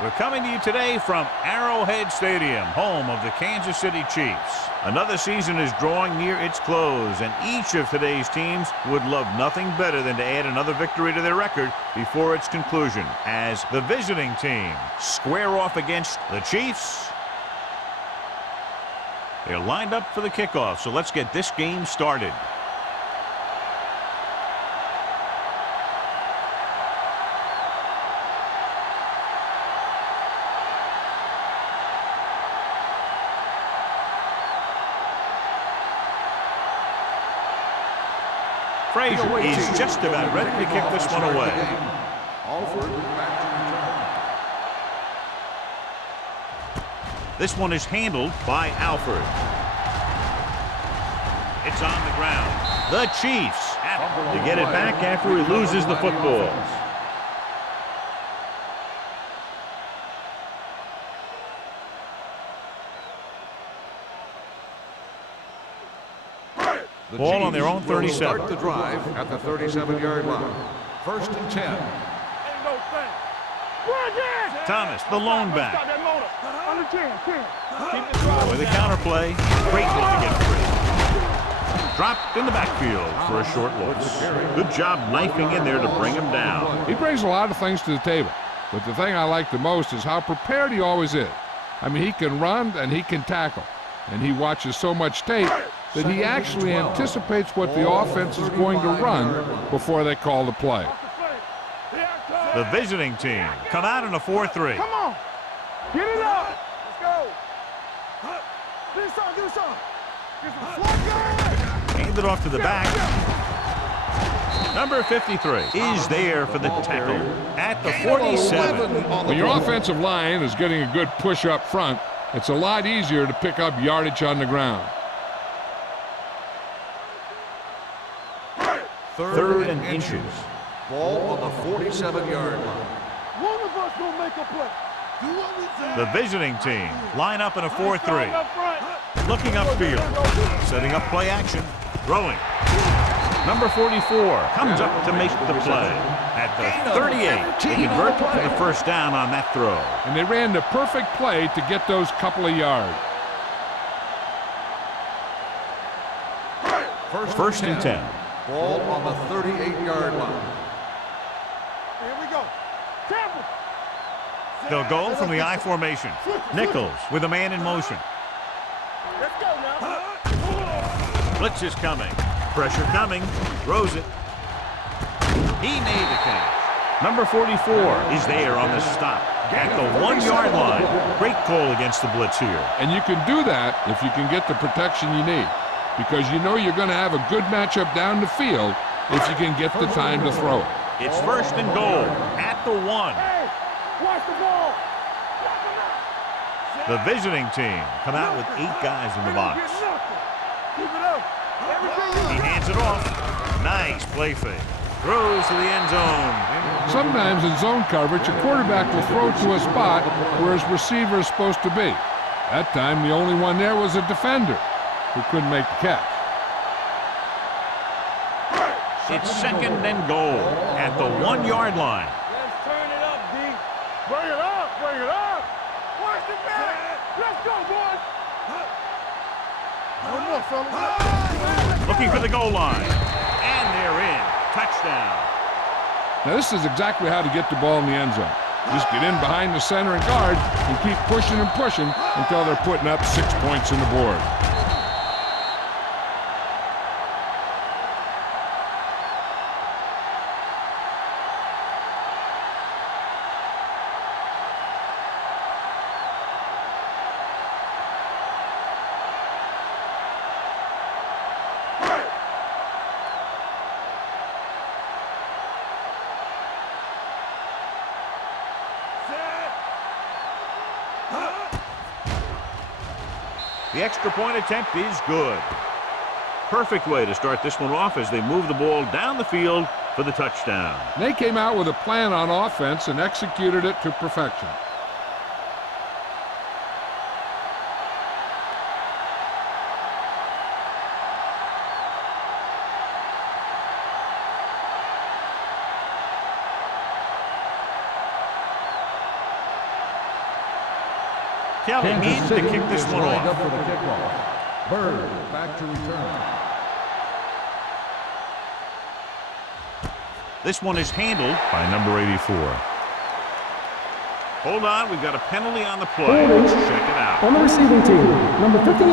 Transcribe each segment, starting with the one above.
We're coming to you today from Arrowhead Stadium, home of the Kansas City Chiefs. Another season is drawing near its close, and each of today's teams would love nothing better than to add another victory to their record before its conclusion, as the visiting team square off against the Chiefs. They're lined up for the kickoff, so let's get this game started. Frazier is just about ready to kick this one away. This one is handled by Alford. It's on the ground. The Chiefs have to get it back after he loses the football. Ball on their own 37. Start the drive at the 37-yard line. 1st and 10. Thomas, the lone back. With the counter play, great look to get free. Dropped in the backfield for a short loss. Good job knifing in there to bring him down. He brings a lot of things to the table, but the thing I like the most is how prepared he always is. I mean, he can run and he can tackle, and he watches so much tape that he actually anticipates what the offense is going to run before they call the play. The visiting team come out in a 4-3. Come on, get it up. Let's go. Do something, do something. Hand it off to the back. Number 53 is there for the tackle at the 47. When your offensive line is getting a good push up front, it's a lot easier to pick up yardage on the ground. 3rd and inches. Ball on the 47-yard line. One of us will make a play. Do what we say. The visiting team line up in a 4-3. Looking upfield. Setting up play action. Throwing. Number 44 comes up to make the play. At the 38, they convert to the first down on that throw. And they ran the perfect play to get those couple of yards. 1st and 10. Ball on the 38-yard line. Here we go. Tampa. They'll go from the I formation. Nichols with a man in motion. Let's go now. Blitz is coming. Pressure coming. Throws it. He made the catch. Number 44 is there on the stop at the 1-yard line. Great call against the blitz here. And you can do that if you can get the protection you need, because you know you're going to have a good matchup down the field if you can get the time to throw it. It's 1st and goal at the 1. Hey, watch the ball. The visiting team come out with 8 guys in the box. Keep it up. He hands it off. Nice play fake. Throws to the end zone. Sometimes in zone coverage, a quarterback will throw to a spot where his receiver is supposed to be. That time, the only one there was a defender who couldn't make the catch. It's 2nd and goal at the 1-yard line. Let's turn it up, D. Bring it up, bring it up. Watch the back. Let's go, boys. One more, fellas. Looking for the goal line. And they're in. Touchdown. Now, this is exactly how to get the ball in the end zone. Just get in behind the center and guard and keep pushing and pushing until they're putting up 6 points on the board. The extra point attempt is good. Perfect way to start this one off as they move the ball down the field for the touchdown. They came out with a plan on offense and executed it to perfection. Kelly needs to kick this one lined off. up for the kickoff. Bird back to return. This one is handled by number 84. Hold on, we've got a penalty on the play. Let's check it out. On the receiving team, number 58.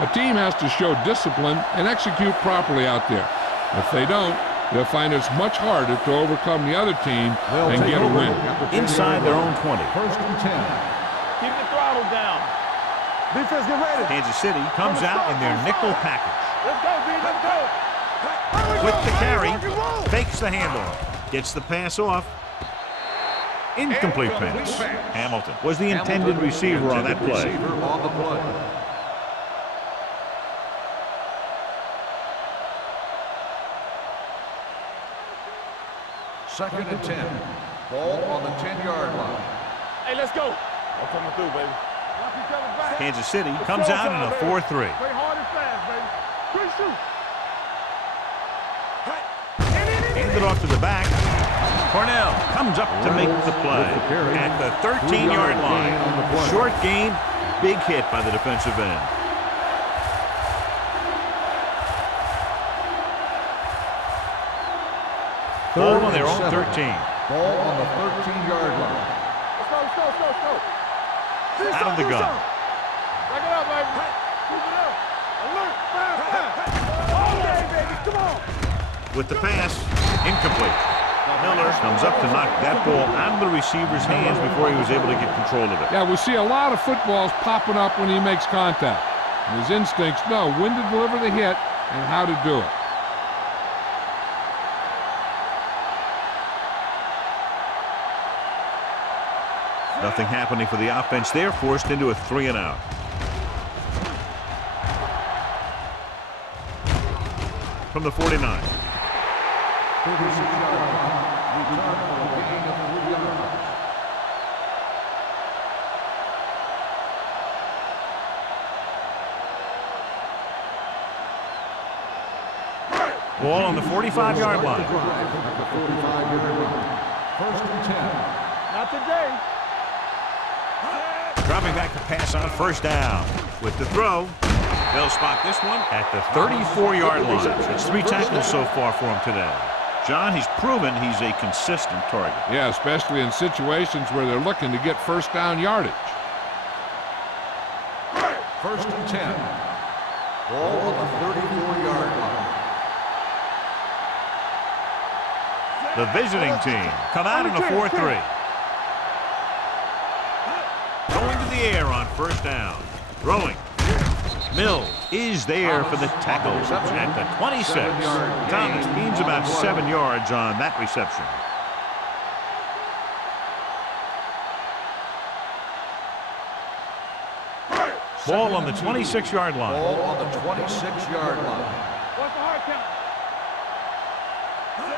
A team has to show discipline and execute properly out there. If they don't, they'll find it's much harder to overcome the other team and get a win. Inside their own 20. First and 10. Keep the throttle down. Defense, get ready. Kansas City comes out in their nickel package. Let's go, B. Let's go. With the carry, fakes the handoff, gets the pass off. Incomplete pass. Hamilton was the intended receiver on that play. Receiver on the play. Second and 10. Ball on the 10-yard line. Hey, let's go. I'm coming through, baby. Watch each other back. Kansas City comes out in a 4-3. Play hard and fast, baby. Quick shoot. Handed off to the back. Cornell comes up to make the play at the 13-yard line. Short gain, big hit by the defensive end. Ball on their own 13. Ball on the 13-yard line. Let's go. Out of the gun. Back it up, baby. Keep it up. Alert. Fast. All day, baby. Come on. With the pass, incomplete. Miller comes up to knock that ball out of the receiver's hands before he was able to get control of it. Yeah, we see a lot of footballs popping up when he makes contact. And his instincts know when to deliver the hit and how to do it. Nothing happening for the offense. They're forced into a 3-and-out. From the 49. 36-yard line. Return for a gain of 3 yards. Ball on the 45-yard line. At the 45-yard line. First and 10. Not today. Dropping back to pass on first down. With the throw, they'll spot this one at the 34-yard line. It's 3 tackles so far for him today. John, he's proven he's a consistent target. Yeah, especially in situations where they're looking to get first down yardage. First and 10. Ball on the 34-yard line. The visiting team come out in a 4-3. Going to the air on first down. Throwing. Mills is there for the tackle at the 26. Thomas gains about 7 yards on that reception. Ball on the 26-yard line. Ball on the 26-yard line. What's the hard count?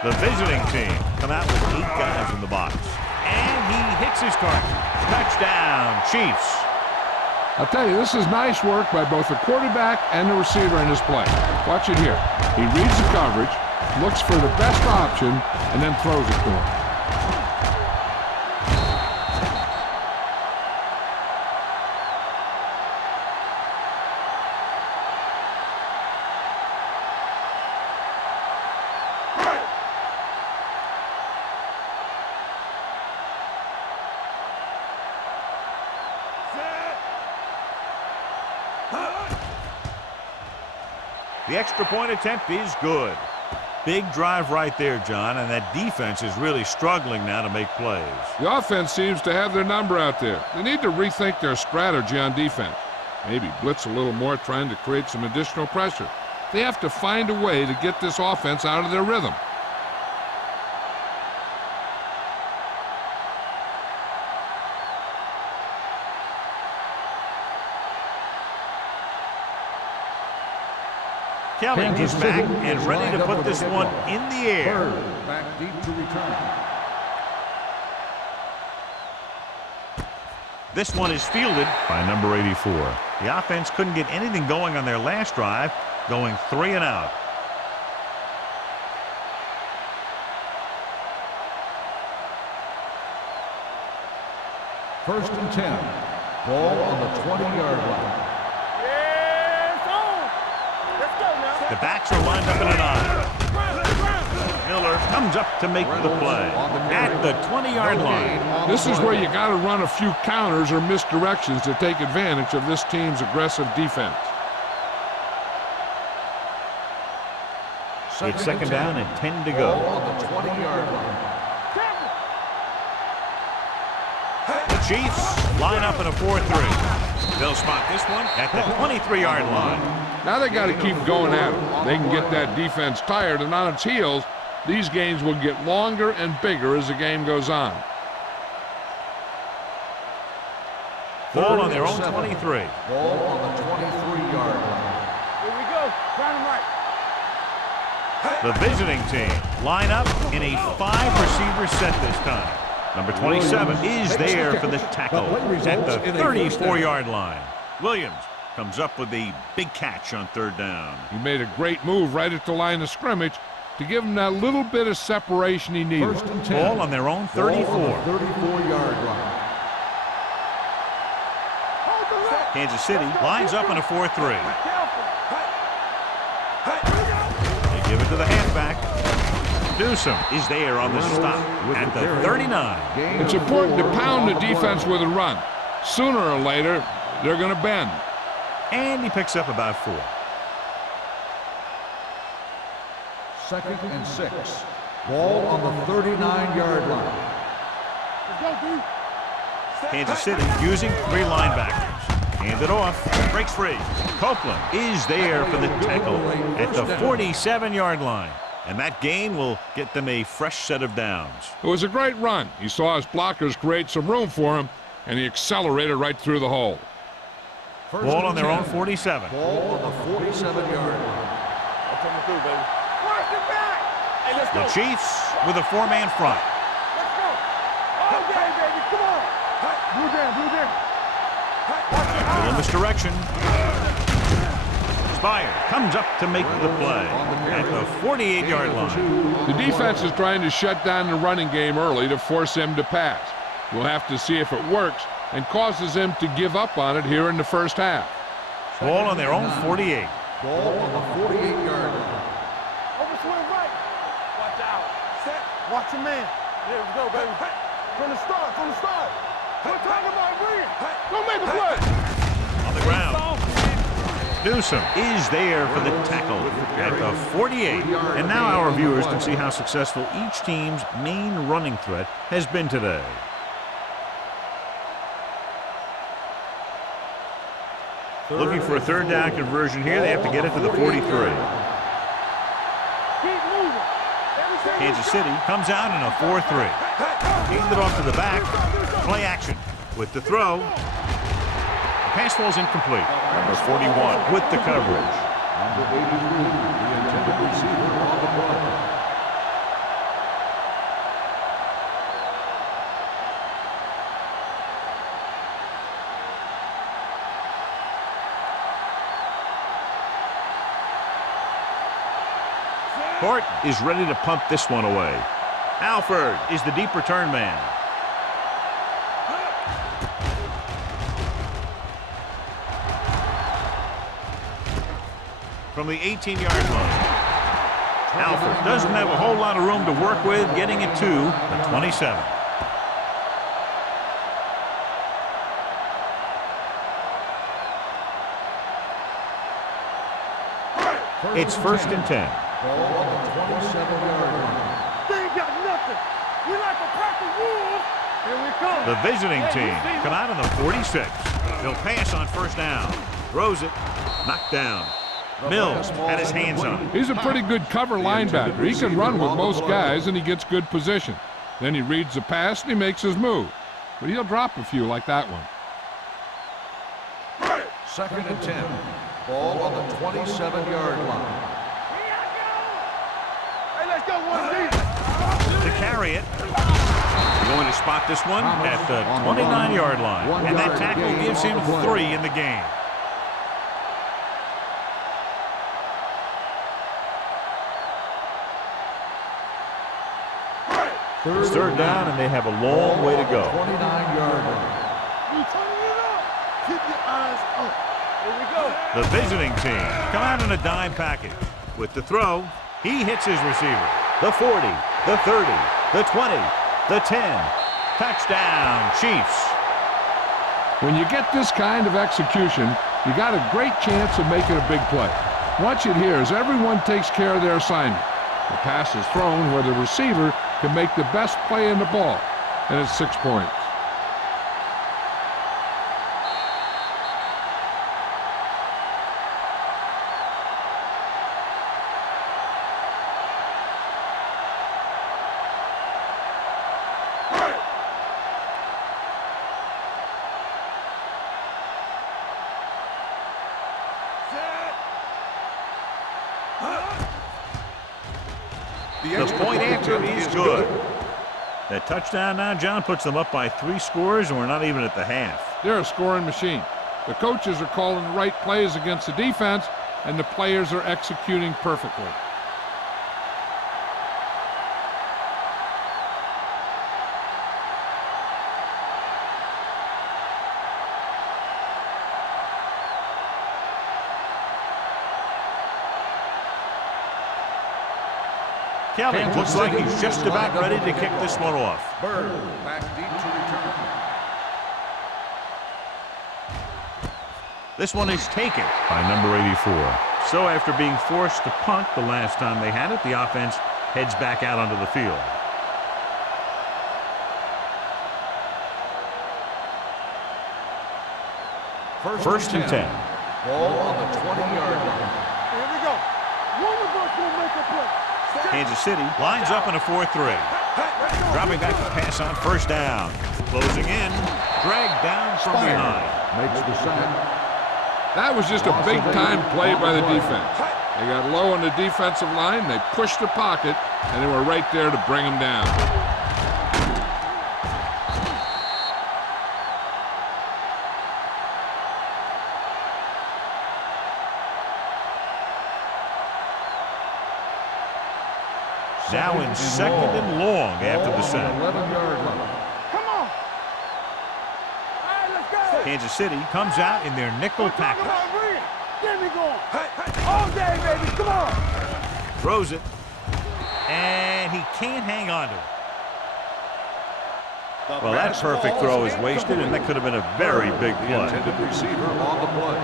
The visiting team come out with 8 guys in the box. And he hits his target. Touchdown, Chiefs. I'll tell you, this is nice work by both the quarterback and the receiver in this play. Watch it here. He reads the coverage, looks for the best option, and then throws it to him. The extra point attempt is good. Big drive right there, John, and that defense is really struggling now to make plays. The offense seems to have their number out there. They need to rethink their strategy on defense. Maybe blitz a little more, trying to create some additional pressure. They have to find a way to get this offense out of their rhythm. Kelly is back and ready to put this one in the air. Bird back deep to return. This one is fielded by number 84. The offense couldn't get anything going on their last drive, going 3-and-out. First and 10. Ball on the 20-yard line. Yes, on. Let's go now. The backs are lined up in a 9. Miller comes up to make the play at the 20-yard line. This is where you got to run a few counters or misdirections to take advantage of this team's aggressive defense. It's second down and 10 to Ball go. on the 20-yard line. The Chiefs line up in a 4-3. They'll spot this one at the 23-yard line. Now they got to keep going at it. They can get that defense tired, and on its heels, these games will get longer and bigger as the game goes on. Ball on their own 23. Ball on the 23-yard line. Here we go. Find him right. The visiting team line up in a 5-receiver set this time. Number 27 is there for the tackle at the 34-yard line. Williams comes up with a big catch on third down. He made a great move right at the line of scrimmage to give him that little bit of separation he needed. First and 10. Ball on their own 34. 34-yard line. Kansas City lines up in a 4-3. They give it to the halfback. Newsom is there on the stop at the 39. It's important to pound the defense with a run. Sooner or later, they're going to bend. And he picks up about 4. Second and 6. Ball on the 39-yard line. Let's go, D. Kansas City using 3 linebackers. Hand it off. Breaks free. Copeland is there for the tackle at the 47-yard line. And that gain will get them a fresh set of downs. It was a great run. He saw his blockers create some room for him, and he accelerated right through the hole. Ball on their own 47. Ball on the 47-yard line. I'm coming through, baby. Watch it back. Hey, let's The go. Chiefs with a 4-man front. Let's go. All day, baby. Come on. Blue down, blue down. A little misdirection. Spire comes up to make the play at the 48-yard line. The defense is trying to shut down the running game early to force him to pass. We'll have to see if it works and causes him to give up on it here in the first half. Ball on their own 48. Ball on the 48-yard line. Overswing right. Watch out. Set. Watch your man. Here we go, baby. From the start, from the start. We're talking about bringing. Go make a play. On the ground. Newsom is there for the tackle at the 48. And now our viewers can see how successful each team's main running threat has been today. Looking for a third down conversion here. They have to get it to the 43. Keep moving. Kansas City comes out in a 4-3. Hand it off to the back. Play action with the throw. The pass falls incomplete. Number 41 with the coverage. Number 83, the intended receiver on the play. Court is ready to pump this one away. Alford is the deep return man. From the 18-yard line. Alford doesn't have a whole lot of room to work with, getting it to the 27. It's first and 10. Ball on the 27-yard line. They ain't got nothing. We like to crack the rules. Here we come. The visiting team come out on the 46. They'll pass on first down. Throws it. Knocked down. Mills had his hands on it. He's a pretty good cover linebacker. He can run with most guys, and he gets good position. Then he reads the pass, and he makes his move. But he'll drop a few like that one. Second and 10. Ball on the 27-yard line. Hey, let's go, one deep. To carry it. They're going to spot this one at the 29-yard line. And that tackle gives him 3 in the game. It's third down, and they have a long way to go. 29-yard line. We turning it up. Here we go. The visiting team come out in a dime package. With the throw, he hits his receiver. The 40, the 30, the 20, the 10. Touchdown, Chiefs. When you get this kind of execution, you got a great chance of making a big play. Watch it here as everyone takes care of their assignment. The pass is thrown where the receiver can make the best play in the ball, and it's 6 points. The point after is good. That touchdown now, John, puts them up by 3 scores, and we're not even at the half. They're a scoring machine. The coaches are calling the right plays against the defense, and the players are executing perfectly. Kelly looks like he's just about ready to kick this one off. Bird back deep to return. This one is taken by number 84. So after being forced to punt the last time they had it, the offense heads back out onto the field. First and 10. Ball on the 20-yard line. Here we go. One of us will make a play. Kansas City lines up in a 4-3. Dropping back to pass on first down. Closing in. Dragged down from behind. Makes the sack. That was just a big-time play by the defense. They got low on the defensive line, they pushed the pocket, and they were right there to bring him down. Now in second and long after the sack. 11-yard line. Come on. All right, let's go. Kansas City comes out in their nickel Talk package. about reading. Get me going. All day, baby. Come on. Throws it. And he can't hang on to it. Well, that perfect throw is wasted, and that could have been a very big The play. intended receiver on the play.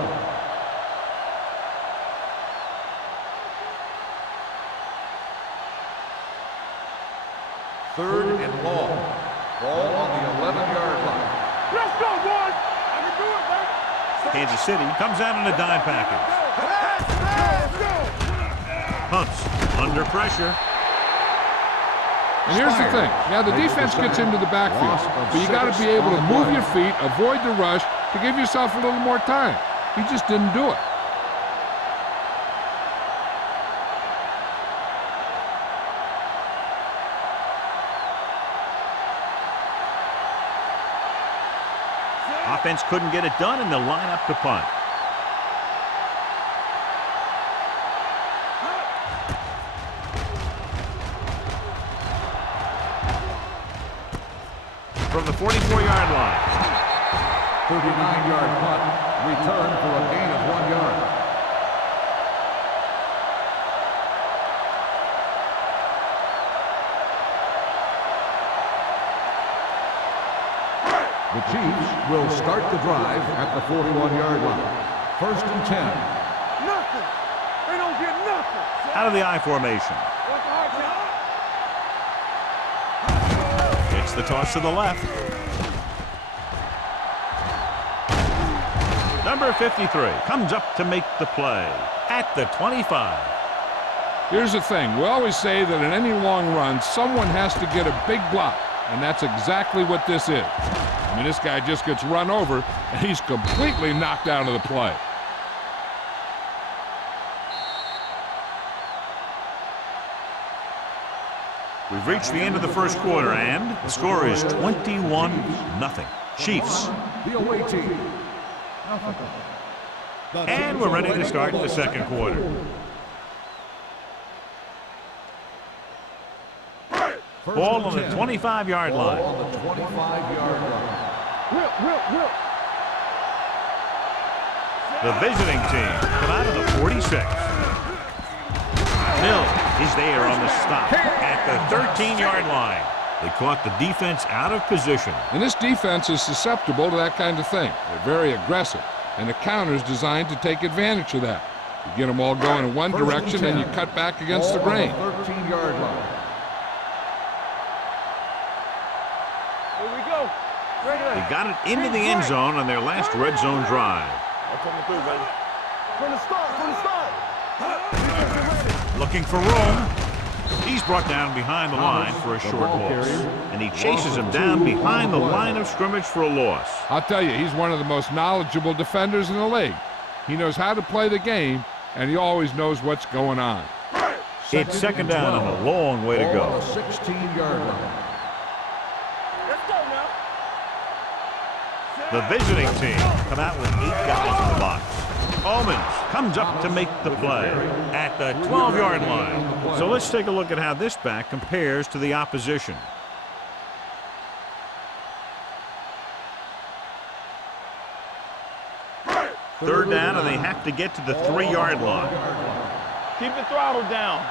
Third and long. Ball on the 11-yard line. Let's go, boys. I can do it, baby. Kansas City comes out in a dime package. Let's go. Hunts under pressure. And here's the thing. Yeah, the defense gets into the backfield, but you got to be able to move your feet, avoid the rush, to give yourself a little more time. He just didn't do it. Offense couldn't get it done, and they'll line up to punt. From the 44-yard line. 39-yard punt. Return for a gain of 1 yard. The Chiefs will start the drive at the 41-yard line. First and 10. Nothing. They don't get nothing. Out of the I formation. What's the hard count? It's the toss to the left. Number 53 comes up to make the play at the 25. Here's the thing. We always say that in any long run, someone has to get a big block, and that's exactly what this is. I mean, this guy just gets run over, and he's completely knocked out of the play. We've reached the end of the first quarter, and the score is 21-0. Chiefs. The away team. And we're ready to start the second quarter. Ball on the 25-yard line. Ball on the 25-yard line. Whip. The visiting team come out of the 46. Mill is there on the stop at the 13-yard line. They caught the defense out of position. And this defense is susceptible to that kind of thing. They're very aggressive, and the counter's designed to take advantage of that. You get them all going in one direction, and you cut back against the grain. 13-yard line. Here we go. They got it into the end zone on their last red zone drive. I'm coming through, baby. From the start. Looking for room. He's brought down behind the line for a short loss. And he chases him down behind the line of scrimmage for a loss. I'll tell you, he's one of the most knowledgeable defenders in the league. He knows how to play the game, and he always knows what's going on. It's second down and a long way to go. 16-yard line. Let's go now. The visiting team come out with 8 guys in the box. Omens comes up to make the play at the 12-yard line. So let's take a look at how this back compares to the opposition. Third down, and they have to get to the 3-yard line. Keep the throttle down.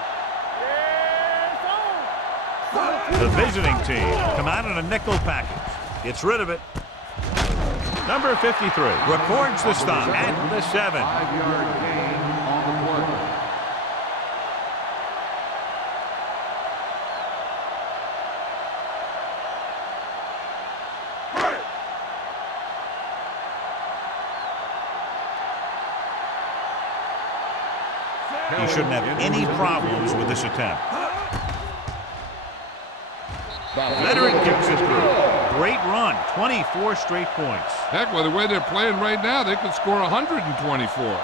The visiting team come out in a nickel package. Gets rid of it. Number 53 records the stop at the 7. 5-yard gain on the play. He shouldn't have any problems with this attempt. Veteran kicks it through. Great run, 24 straight points. Heck, with the way they're playing right now, they could score 124.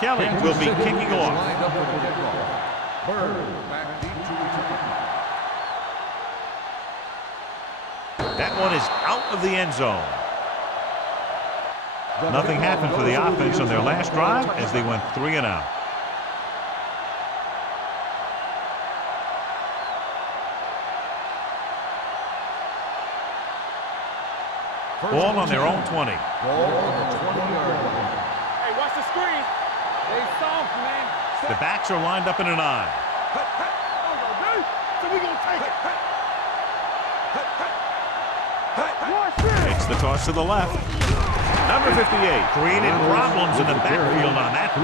Kelly will be kicking off. Lined up for the kickoff. Bird back deep to return. That one is out of the end zone. Nothing happened for the offense on their last drive as they went 3 and out. Ball on their own 20. Ball on the 20-yard line. Hey, watch the screen. They soft, man. The backs are lined up in an I. So we gonna take it. It's the toss to the left. Number 58 created problems in the backfield on that.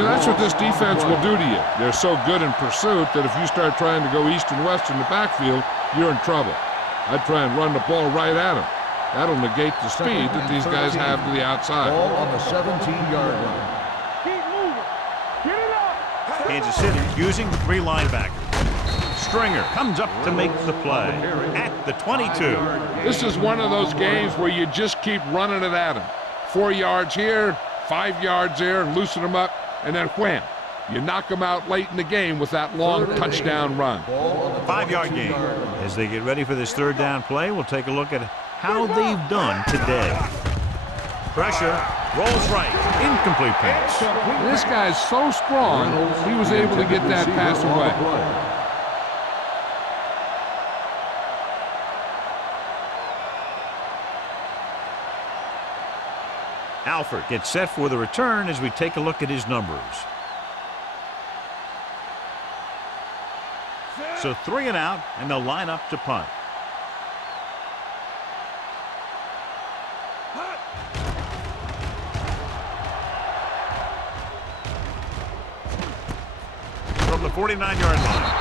That's what this defense will do to you. They're so good in pursuit that if you start trying to go east and west in the backfield, you're in trouble. I'd try and run the ball right at them. That'll negate the speed that these guys have to the outside. Ball on the 17-yard line. Keep moving. Get it up. Kansas City using the 3 linebackers. Stringer comes up to make the play at the 22. This is one of those games where you just keep running it at them. 4 yards here, 5 yards there, and loosen them up, and then wham. You knock them out late in the game with that long touchdown run. 5-yard gain. As they get ready for this third down play, we'll take a look at how they've done today. Pressure, rolls right, incomplete pass. This guy's so strong, he was able to get that pass away. Alford gets set for the return as we take a look at his numbers. So 3 and out, and they'll line up to punt. From the 49-yard line.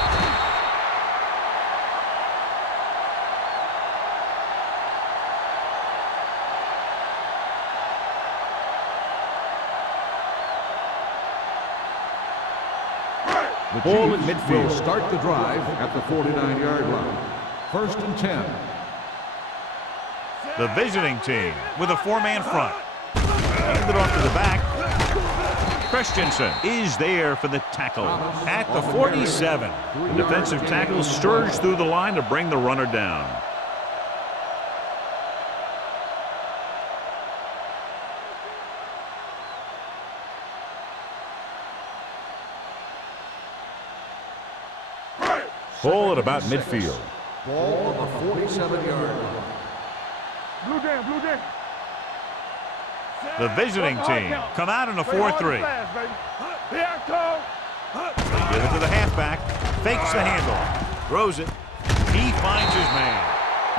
The ball at midfield will start the drive at the 49-yard line. 1st and 10. The visiting team with a 4-man front. Hand it off to the back. Christensen is there for the tackle at the 47. The defensive tackle surged through the line to bring the runner down. Ball at about midfield. Ball on the 47-yard line. Blue jam, blue jam. The visiting team come out in a 4-3. Here I come. Give it to the halfback. Fakes the handoff. Throws it. He finds his man.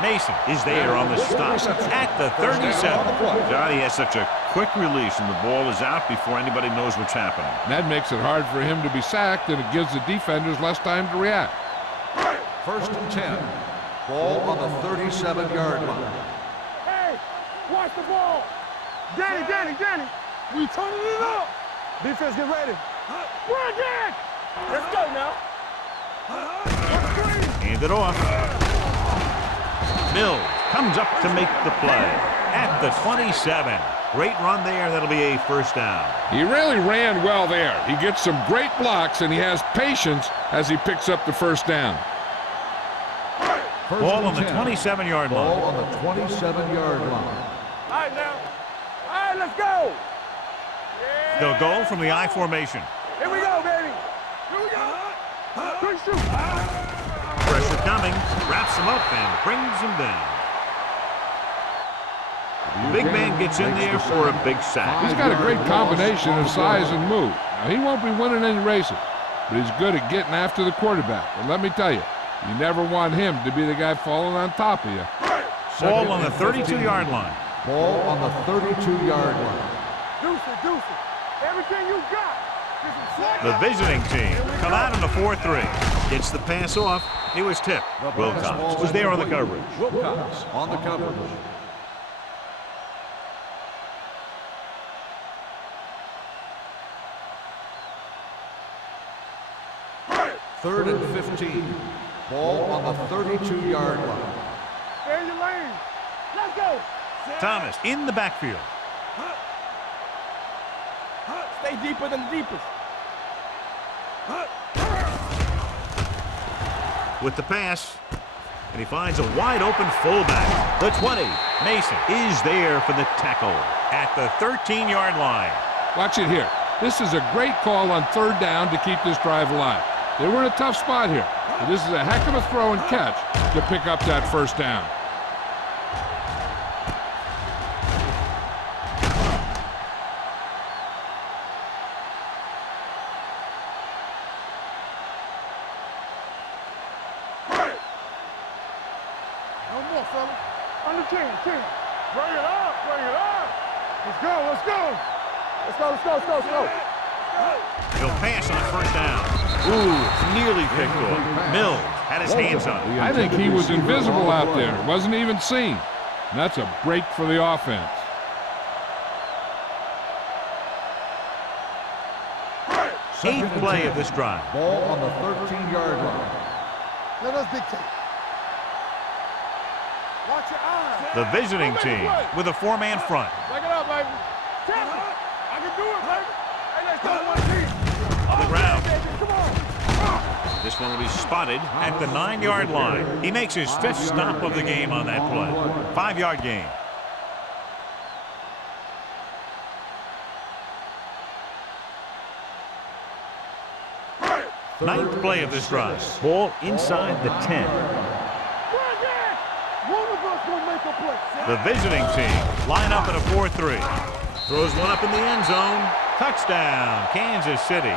Mason is there on the stop at the 37. Johnny has such a quick release and the ball is out before anybody knows what's happening. That makes it hard for him to be sacked, and it gives the defenders less time to react. 1st and 10. Ball on the 37-yard line. Hey, watch the ball. Danny. We turning it up. Defense, get ready. Run, Dan. Let's go now. Hand it off. Mills comes up to make the play at the 27. Great run there. That'll be a first down. He really ran well there. He gets some great blocks, and he has patience as he picks up the first down. Ball on the 27-yard line. Ball on the 27-yard line. All right, now. All right, let's go. They'll go from the I formation. Here we go, baby. Here we go. Good shoot. Pressure coming. Wraps him up and brings him down. The big man gets in there for a big sack. He's got a great combination of size and move. Now, he won't be winning any races, but he's good at getting after the quarterback. And let me tell you, you never want him to be the guy falling on top of you. Ball on the 32-yard line. Ball on the 32-yard line. Deuce it. Everything you got. The visiting team come out in a 4-3. Gets the pass off. It was tipped. Wilcox was there on the coverage. Wilcox on the coverage. Third and 15. Ball on the 32-yard line. Stay in your lane. Let's go. Thomas in the backfield. Stay deeper than the deepest. With the pass, and he finds a wide open fullback. The 20. Mason is there for the tackle at the 13-yard line. Watch it here. This is a great call on 3rd down to keep this drive alive. They were in a tough spot here, but this is a heck of a throw and catch to pick up that first down. No more, fella. Under 10. Bring it up. Let's go. He'll pass on 1st down. Ooh, nearly picked off. Mills had his hands on it. I think he was invisible out there. Wasn't even seen. And that's a break for the offense. Eighth play of this drive. Ball on the 13-yard line. Let us dictate. Watch your eyes. The visiting team with a 4-man front. Back it up, baby. Tackle. I can do it, baby. Hey, let's go, one team. On the ground. Come on. This one will be spotted at the 9-yard line. He makes his 5th stop of the game on that play. 5-yard gain. Ninth play of this drive. Ball inside the 10. One of us will make a play. The visiting team line up in a 4-3. Throws one up in the end zone. Touchdown, Kansas City.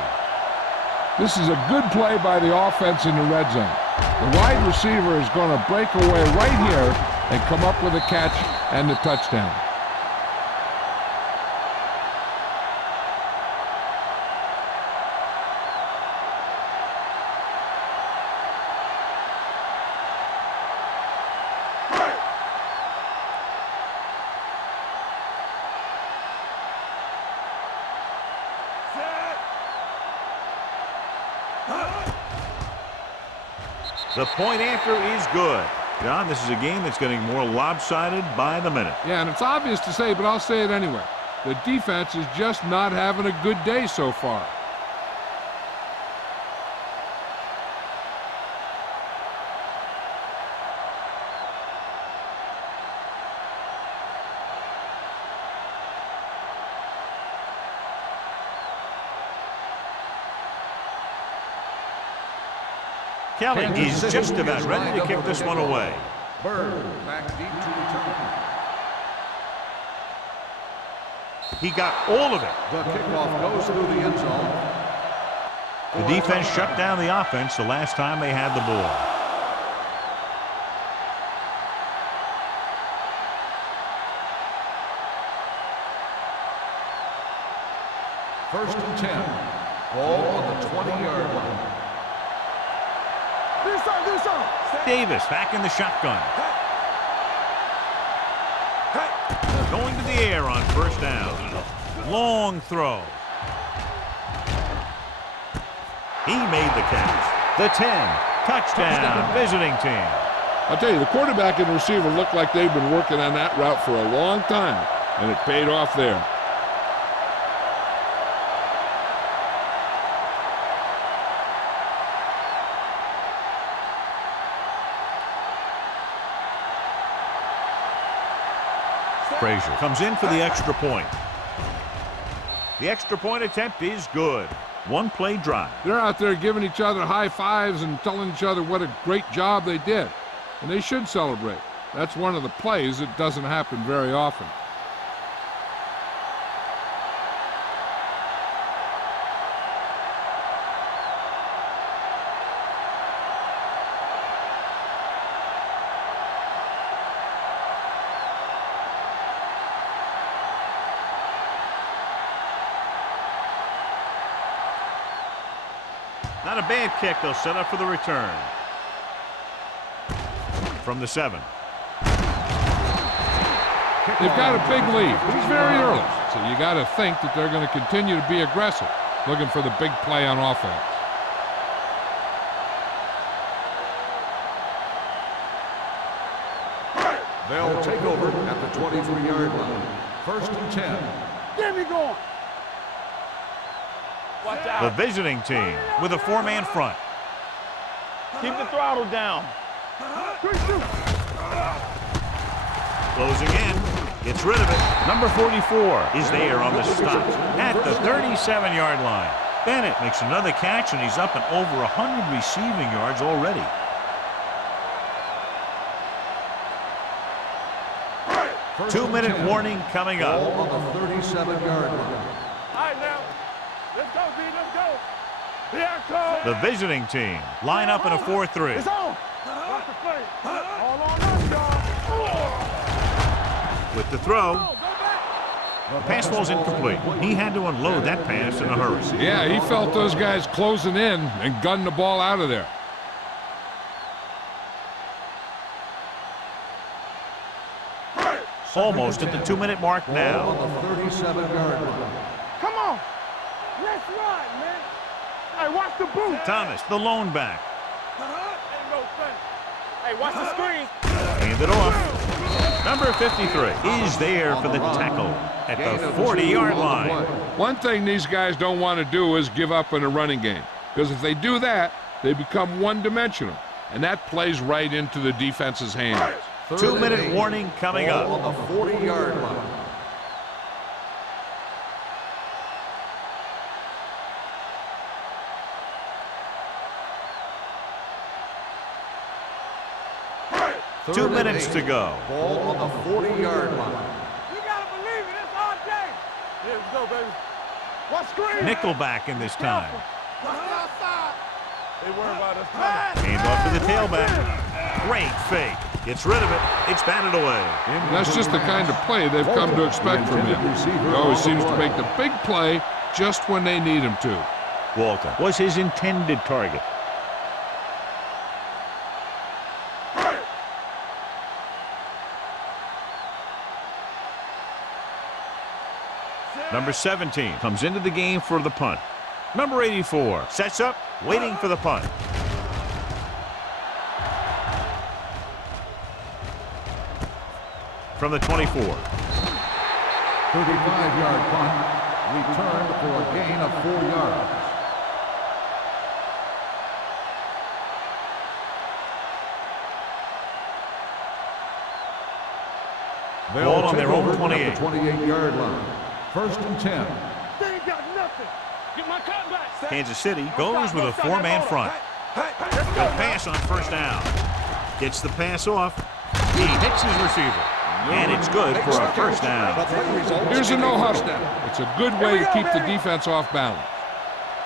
This is a good play by the offense in the red zone. The wide receiver is going to break away right here and come up with a catch and the touchdown. The point after is good. John, this is a game that's getting more lopsided by the minute. Yeah, and it's obvious to say, but I'll say it anyway. The defense is just not having a good day so far. Kelly is just about ready to kick this one away. Bird back deep to return. He got all of it. The kickoff goes through the end zone. The defense shut down the offense the last time they had the ball. First and 10. Ball on the 20-yard line. Davis back in the shotgun. Going to the air on first down. Long throw. He made the catch. The 10. Touchdown, visiting team. I'll tell you, the quarterback and receiver look like they've been working on that route for a long time, and it paid off there. Frazier comes in for the extra point. The extra point attempt is good. One play drive. They're out there giving each other high fives and telling each other what a great job they did. And they should celebrate. That's one of the plays that doesn't happen very often. Not a bad kick. They'll set up for the return. From the 7. They've got a big lead. It's very early, so you got to think that they're going to continue to be aggressive, looking for the big play on offense. They'll take over at the 23-yard line. First and 10. Get me going. Watch out. The visiting team with a 4-man front. Keep the throttle down. Closing in. Gets rid of it. Number 44 is there on the stop at the 37-yard line. Bennett makes another catch, and he's up and over 100 receiving yards already. Two-minute warning coming up. Ball on the 37-yard line. All right, now. Let's go, B. Let's go. Here it comes. The visiting team line up in a 4-3. It's on. Watch the play. All on us, y'all. With the throw. Go back. The pass ball's incomplete. He had to unload that pass in a hurry. Yeah, he felt those guys closing in and gunned the ball out of there. Almost at the 2-minute mark now. Ball on the 37-yard line. Come on. Let's ride, man. Hey, watch the boot. Thomas, the lone back. Ain't no thing. Hey, watch the screen. Hand it off. Number 53 is there for the tackle at the 40-yard line. One thing these guys don't want to do is give up in a running game, because if they do that, they become one-dimensional, and that plays right into the defense's hands. 2-minute warning coming up. On the 40-yard line. Third 2 and minutes 8. to go. Ball on the 40-yard line. You gotta believe it. It's our day. Here we go, baby. Watch screen. Nickelback in this time. Watch the outside. They worry about us coming. Hand off to the tailback. Great fake. Gets rid of it. It's batted away. And that's just the kind of play they've come to expect from him. He always seems to make the big play just when they need him to. Walton was his intended target. Number 17 comes into the game for the punt. Number 84 sets up, waiting for the punt. From the 24. 35-yard punt. Returned for a gain of 4 yards. Ball on their own 28. At the 28-yard line. First and 10. They ain't got nothing. Get my cut back. Kansas City goes with a 4-man front. Good pass on first down. Gets the pass off. He hits his receiver. And it's good for a first down. Here's a no huddle. It's a good way to keep the defense off balance.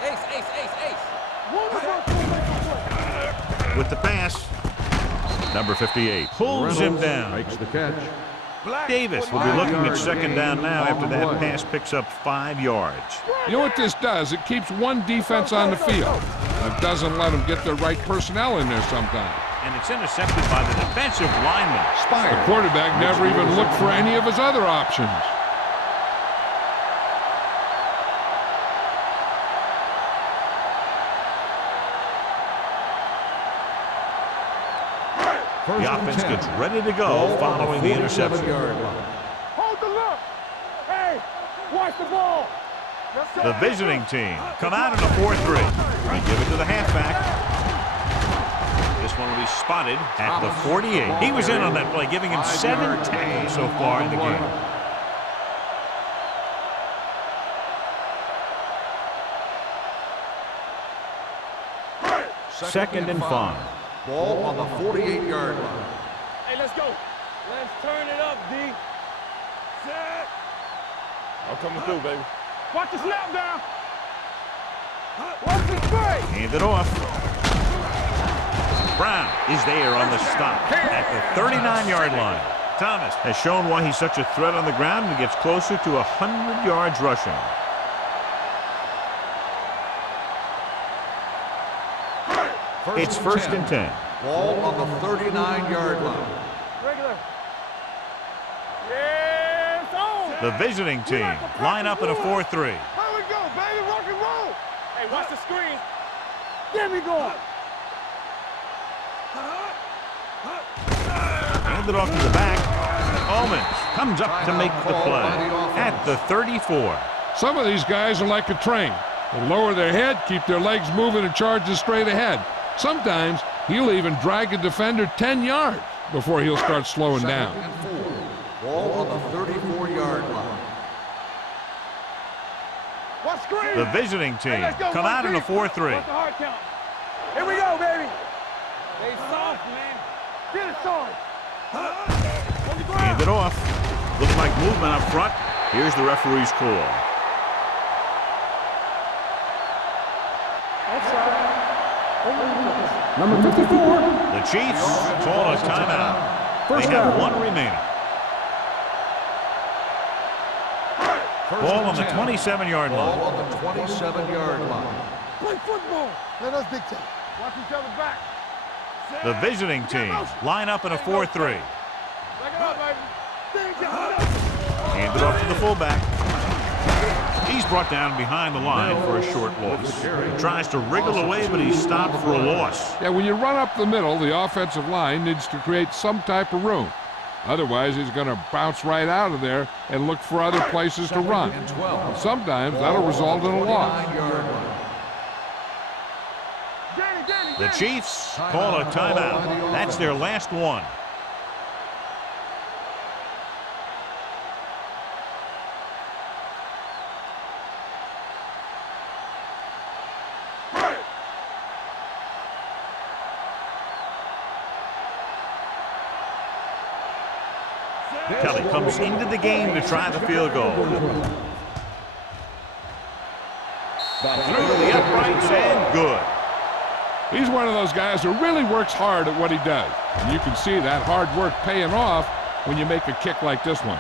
Ace, ace, ace, ace. With the pass, number 58 pulls him down. Makes the catch. Davis will be looking at second down now after that pass picks up 5 yards. You know what this does? It keeps one defense on the field. It doesn't let them get the right personnel in there sometimes. And it's intercepted by the defensive lineman. The quarterback never even looked for any of his other options. The offense gets ready to go following the interception. Hold the look. Hey, watch the ball. The visiting team come out in a 4-3. They give it to the halfback. This one will be spotted at the 48. He was in on that play, giving him 7 tackles so far in the game. Second and 5. Ball on the 48-yard line. Hey, let's go. Let's turn it up, D. Set. I'm coming through, baby. Watch the snap down. Watch the spray. Hand it off. Brown is there on the stop at the 39-yard line. Thomas has shown why he's such a threat on the ground and gets closer to 100 yards rushing. It's first and 10. Ball on the 39-yard line. Regular. Yes, on. The visiting team line up in a 4-3. Here we go, baby. Rock and roll. Hey, watch the screen. There we go. Hand it off to the back. Owens comes up to make the play at the 34. Some of these guys are like a train. They lower their head, keep their legs moving, and charges straight ahead. Sometimes he'll even drag a defender 10 yards before he'll start slowing down. Second and 4. Ball on the 34-yard line. Watch screen. The visiting team Hey, go, come out in a 4-3. What's the hard count? Here we go, baby. Stay soft, man. Get it soft. On the ground. Hand it off. Looks like movement up front. Here's the referee's call. Number 54. The Chiefs call a timeout. First They have down. 1 remaining. Ball on the 27-yard Ball line. on the 27-yard line. Play football. Let us dictate. Watch each other back. The visiting team line up in a 4-3. Back it up, baby. Hand it off to the fullback. He's brought down behind the line for a short loss. Tries to wriggle away, but he's stopped for a loss. Yeah, when you run up the middle, the offensive line needs to create some type of room. Otherwise, he's going to bounce right out of there and look for other places to run. Sometimes that'll result in a loss. The Chiefs call a timeout. That's their last one. Kelly comes into the game to try the field goal. Through the uprights and good. He's one of those guys who really works hard at what he does. And you can see that hard work paying off when you make a kick like this one.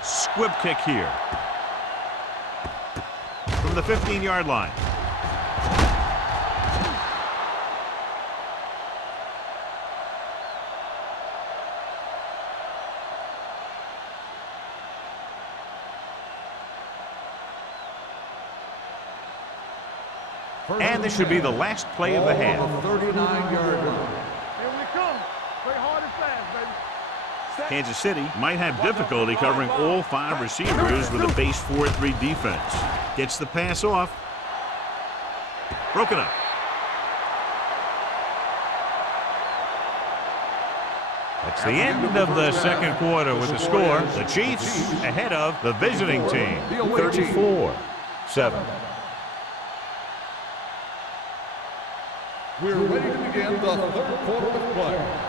Squib kick here. From the 15-yard line. And this should be the last play of the half. 39-yard line. Here we come. Play hard and fast, baby. Kansas City might have difficulty covering all 5 receivers with a base 4-3 defense. Gets the pass off. Broken up. That's the end of the second quarter with the score. The Chiefs ahead of the visiting team, 34-7. We're ready to begin the third quarter of play.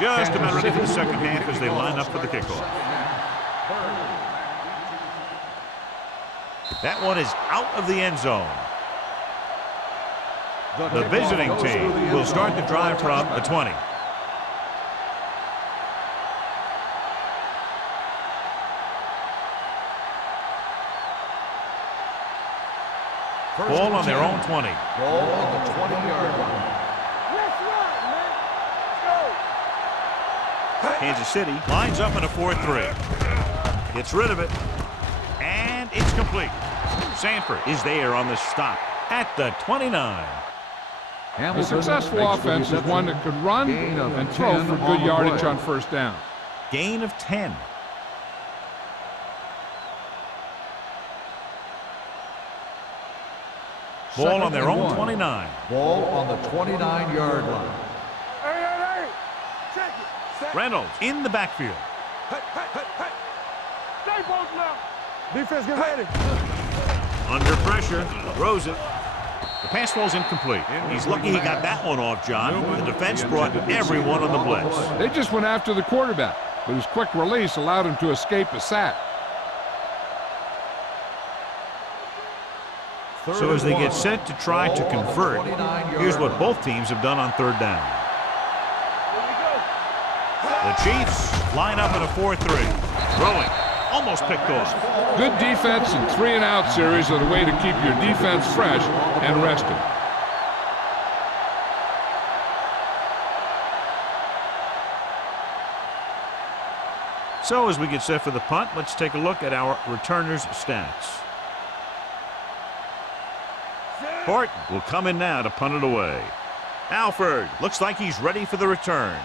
Just about ready for the second half as they line up for the kickoff. That one is out of the end zone. The visiting team will start the drive from the 20. Ball on their own 20. Ball on the 20-yard line. Kansas City lines up in a 4-3. Gets rid of it. And it's complete. Sanford is there on the stop at the 29. A successful offense is one that could run and throw for good yardage on first down. Gain of 10. Ball on their own 29. Ball on the 29-yard line. Hey. Check it. Reynolds in the backfield. Stay both now. Defense, get ready. Under pressure, throws it. The pass falls incomplete. He's lucky he got that one off, John. The defense brought everyone on the blitz. They just went after the quarterback, but his quick release allowed him to escape a sack. So as they get set to try to convert, here's what both teams have done on third down. The Chiefs line up in a 4-3. Throwing. Almost picked off. Good defense and 3-and-out series are the way to keep your defense fresh and rested. So as we get set for the punt, let's take a look at our returners' stats. Horton will come in now to punt it away. Alford looks like he's ready for the return.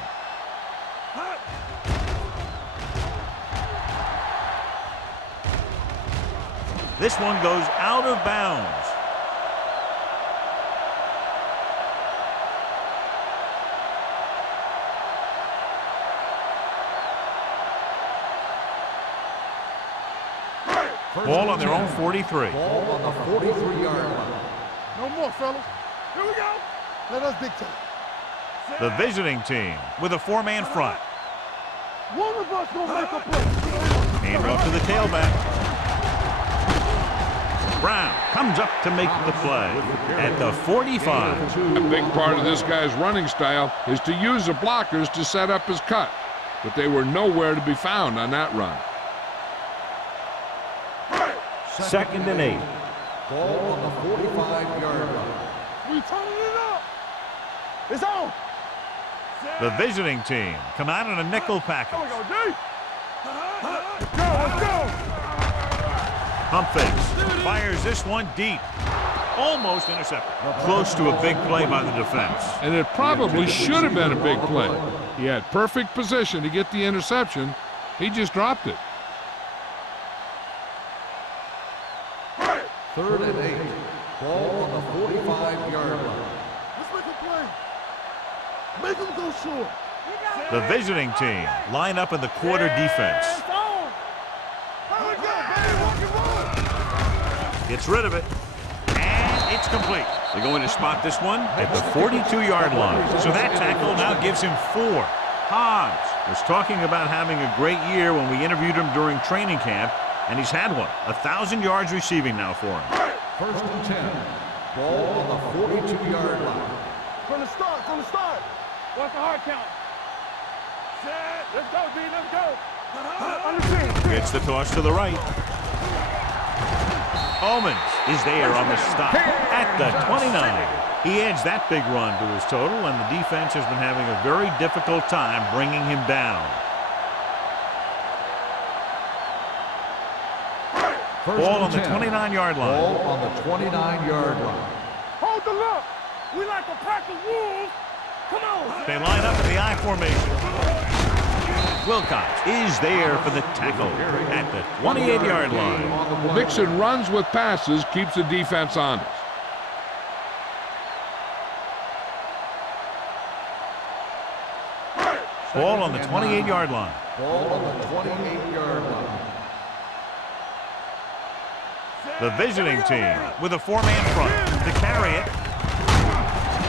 This one goes out of bounds. Ball on their own 43. Ball on the 43-yard line. No more, fellas. Here we go. Let us dictate. The visiting team with a 4-man front. One of us gonna make a play. Hand off to the tailback. Brown comes up to make the play at the 45. A big part of this guy's running style is to use the blockers to set up his cut, but they were nowhere to be found on that run. 2nd and 8. Ball on the 45-yard line. We turning it up. It's on. The visiting team come out in a nickel package. There we go, D. Let's go. Pump fakes. Fires this one deep. Almost intercepted. Close to a big play by the defense. And it probably should have been a big play. He had perfect position to get the interception. He just dropped it. 3rd and 8. Ball on the 45-yard line. Let's make a play. Make them go short. The visiting team line up in the quarter defense. It's on. Here we go, baby. Rock and roll. Gets rid of it. And it's complete. They're going to spot this one at the 42-yard line. So that tackle now gives him 4. Hans was talking about having a great year when we interviewed him during training camp, and he's had one. 1,000 yards receiving now for him. 1st and 10. Ball on the 42-yard line. From the start. What's the hard count? Set. Let's go, D. Let's go. Understand. Gets the toss to the right. Omens is there on the stop at the 29. He adds that big run to his total, and the defense has been having a very difficult time bringing him down. Ball on the 29-yard line. Ball on the 29-yard line. Hold the look. We like a pack of wolves. Come on. They line up in the I formation. Wilcox is there for the tackle at the 28-yard line. Mixon runs with passes, keeps the defense honest. Ball on the 28-yard line. Ball on the 28-yard line. The visiting team with a four-man front to carry it.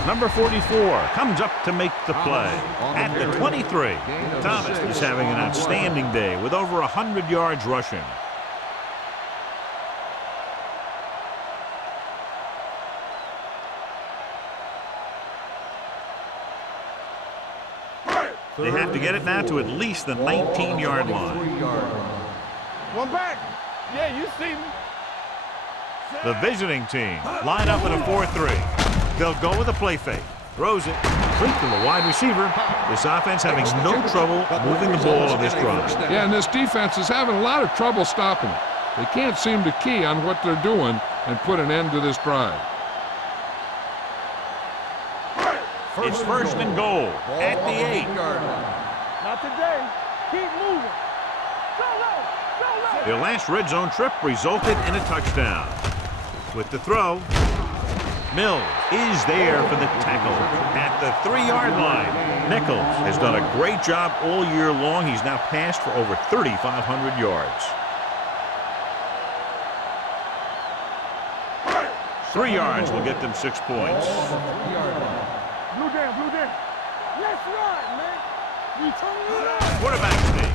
Number 44 comes up to make the play at the 23. Thomas is having an outstanding day with over 100 yards rushing. They have to get it now to at least the 19-yard line. One back. Yeah, you see me. The visiting team line up in a 4-3. They'll go with a play fake. Throws it. Complete to the wide receiver. This offense having no trouble moving the ball on this drive. Yeah, and this defense is having a lot of trouble stopping it. They can't seem to key on what they're doing and put an end to this drive. It's first and goal at the 8. Not today. Keep moving. Go low. Go low. Their last red zone trip resulted in a touchdown. With the throw, Mills is there for the tackle at the 3-yard line. Nichols has done a great job all year long. He's now passed for over 3,500 yards. 3 yards will get them 6 points. Blue down, blue down. Let's run, man. We turn it up. Quarterback sneak.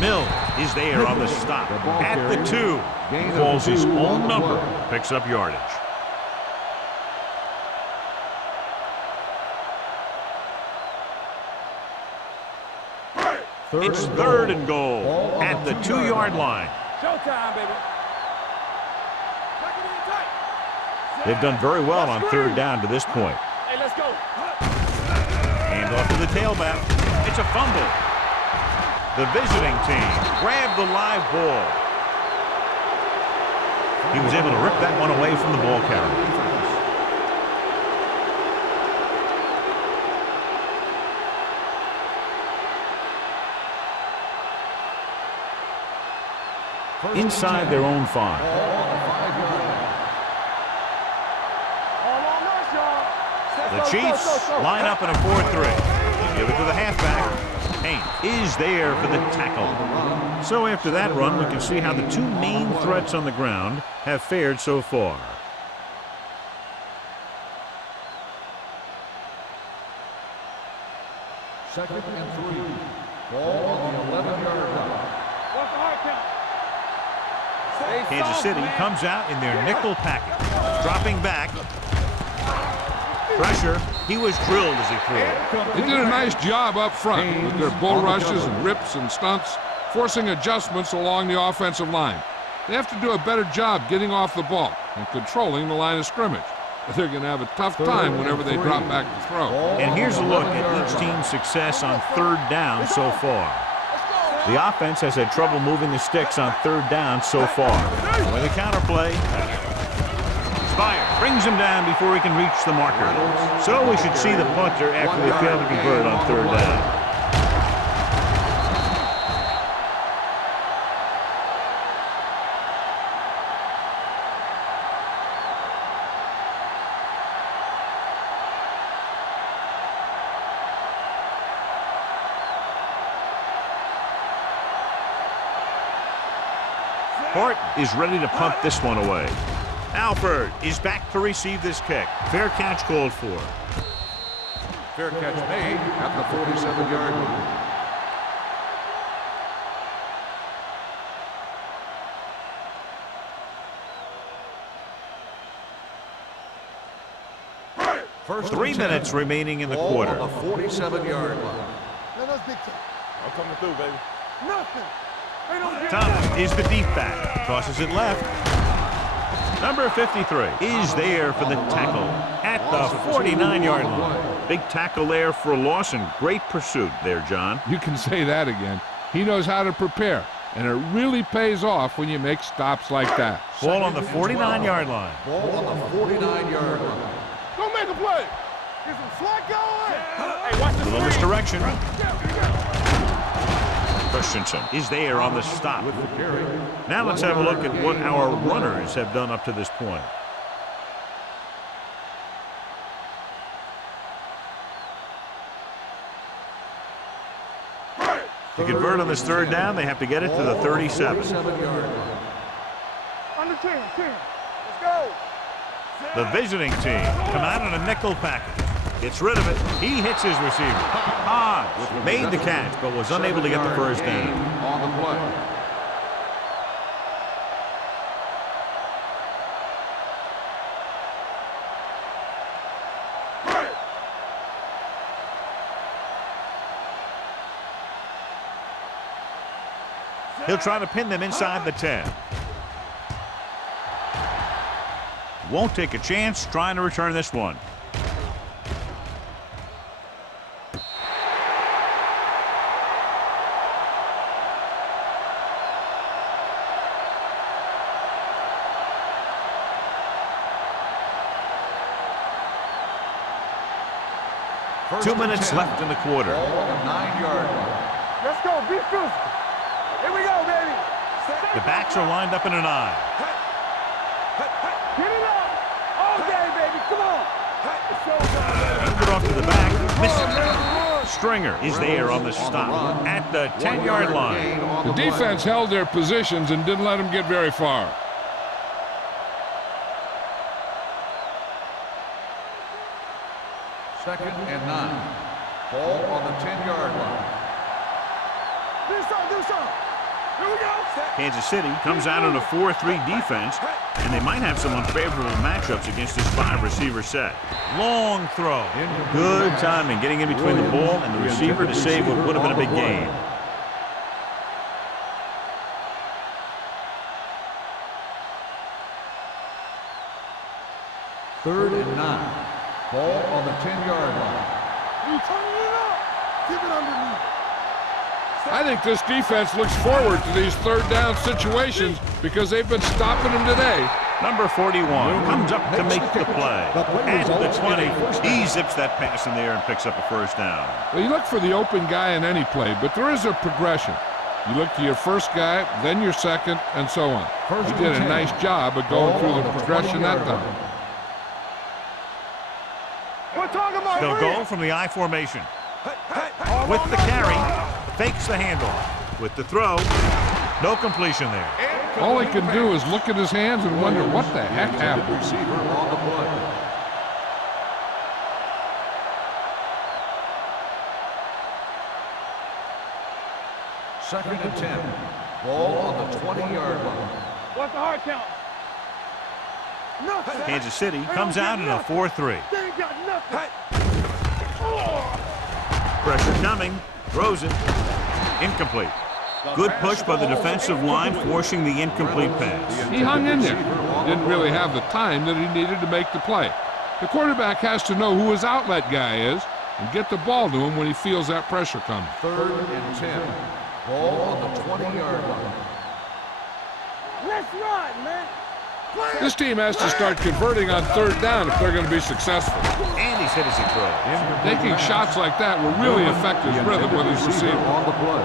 Mills is there on the stop at the 2. Calls his own number. Picks up yardage. It's third and goal at the 2-yard line. Showtime, baby. They've done very well on third down to this point. Hey, let's go. Hand off to the tailback. It's a fumble. The visiting team grabbed the live ball. He was able to rip that one away from the ball carrier. Inside their own 5. The Chiefs line up in a 4-3. Give it to the halfback. Payne is there for the tackle. So after that run, we can see how the two main threats on the ground have fared so far. Second and 3. Ball on the 11-yard line. What's the hard count? Kansas City comes out in their nickel package. Dropping back. Pressure. He was drilled as he threw. They did a nice job up front with their bull rushes and rips and stunts, forcing adjustments along the offensive line. They have to do a better job getting off the ball and controlling the line of scrimmage. They're going to have a tough time whenever they drop back to throw. And here's a look at each team's success on third down so far. The offense has had trouble moving the sticks on third down so far. With a counterplay, Spire brings him down before he can reach the marker. So we should see the punter after they fail to convert on third down. Hart is ready to punt this one away. Alford is back to receive this kick. Fair catch called for. Fair catch made at the 47-yard line. First 3 minutes remaining in the quarter. On the 47-yard line. Let us big time. I'm coming through, baby. Nothing. Thomas is the deep back. Tosses it left. Number 53 is there for the tackle at the 49-yard line. Big tackle there for a loss and great pursuit there, John. You can say that again. He knows how to prepare. And it really pays off when you make stops like that. Ball on the 49-yard line. Ball on the 49-yard line. Go make a play. Get some slack going. Hey, watch the Little screen. misdirection. Christensen is there on the stop. With the carry. Now let's have a look at what our runners have done up to this point. To convert on this third down, they have to get it to the 37. 37-yard line. Under 10. Let's go. The visiting team come out in a nickel package. Gets rid of it. He hits his receiver. Hodge made the catch, but was unable to get the first down. On the play. He'll try to pin them inside the 10. Won't take a chance trying to return this one. First 2 and minutes 10. left in the quarter. Ball on the 9-yard line. Let's go. Be physical. Here we go, baby. The backs are lined up in an I. Get it up. All day, baby. Come on. It's showtime. Moved it off to the back. Missed it. Stringer is there on the stop at the 10-yard line. The defense held their positions and didn't let them get very far. Second and 9. Ball on the 10-yard line. Do something. Here we go. Kansas City comes out in a 4-3 defense, and they might have some unfavorable matchups against this 5-receiver set. Long throw. Good timing, getting in between the ball and the receiver to save what would have been a big gain. Third and 9. Ball on the 10-yard line. You turning it up. Keep it underneath. I think this defense looks forward to these third down situations because they've been stopping them today. Number 41 comes up to make the play. At the 20, he zips that pass in the air and picks up a first down. Well, you look for the open guy in any play, but there is a progression. You look to your first guy, then your second, and so on. He did a nice job of going through the progression that time. We're talking about They'll go from the I formation. With the carry, fakes the handoff. With the throw, no completion there. All he can do is look at his hands and wonder what the heck happened. Receiver on the play. Second and 10. Ball on the 20-yard line. What's the hard count? Nothing. Kansas City comes out in a 4-3. They ain't got nothing. Pressure coming. Throws it. Incomplete. Good push by the defensive line, forcing the incomplete pass. He hung in there. Didn't really have the time that he needed to make the play. The quarterback has to know who his outlet guy is and get the ball to him when he feels that pressure coming. Third and 10. Ball on the 20-yard line. Let's run, man. This team has to start converting on third down if they're going to be successful. And he's hit as he throws. Taking shots like that will really affect his rhythm with his receiver. On the play.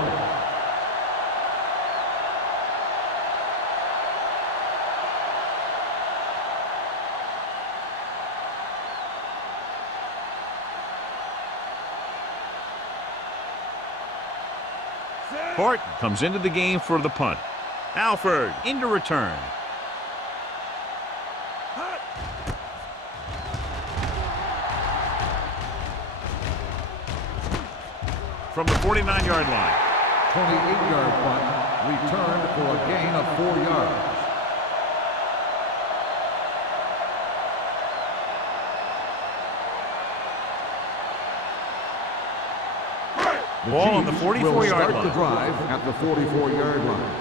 Horton comes into the game for the punt. Alford into return. From the 49-yard line. 28-yard punt, returned for a gain of 4 yards. Ball on the 44-yard line. The drive at the 44-yard line.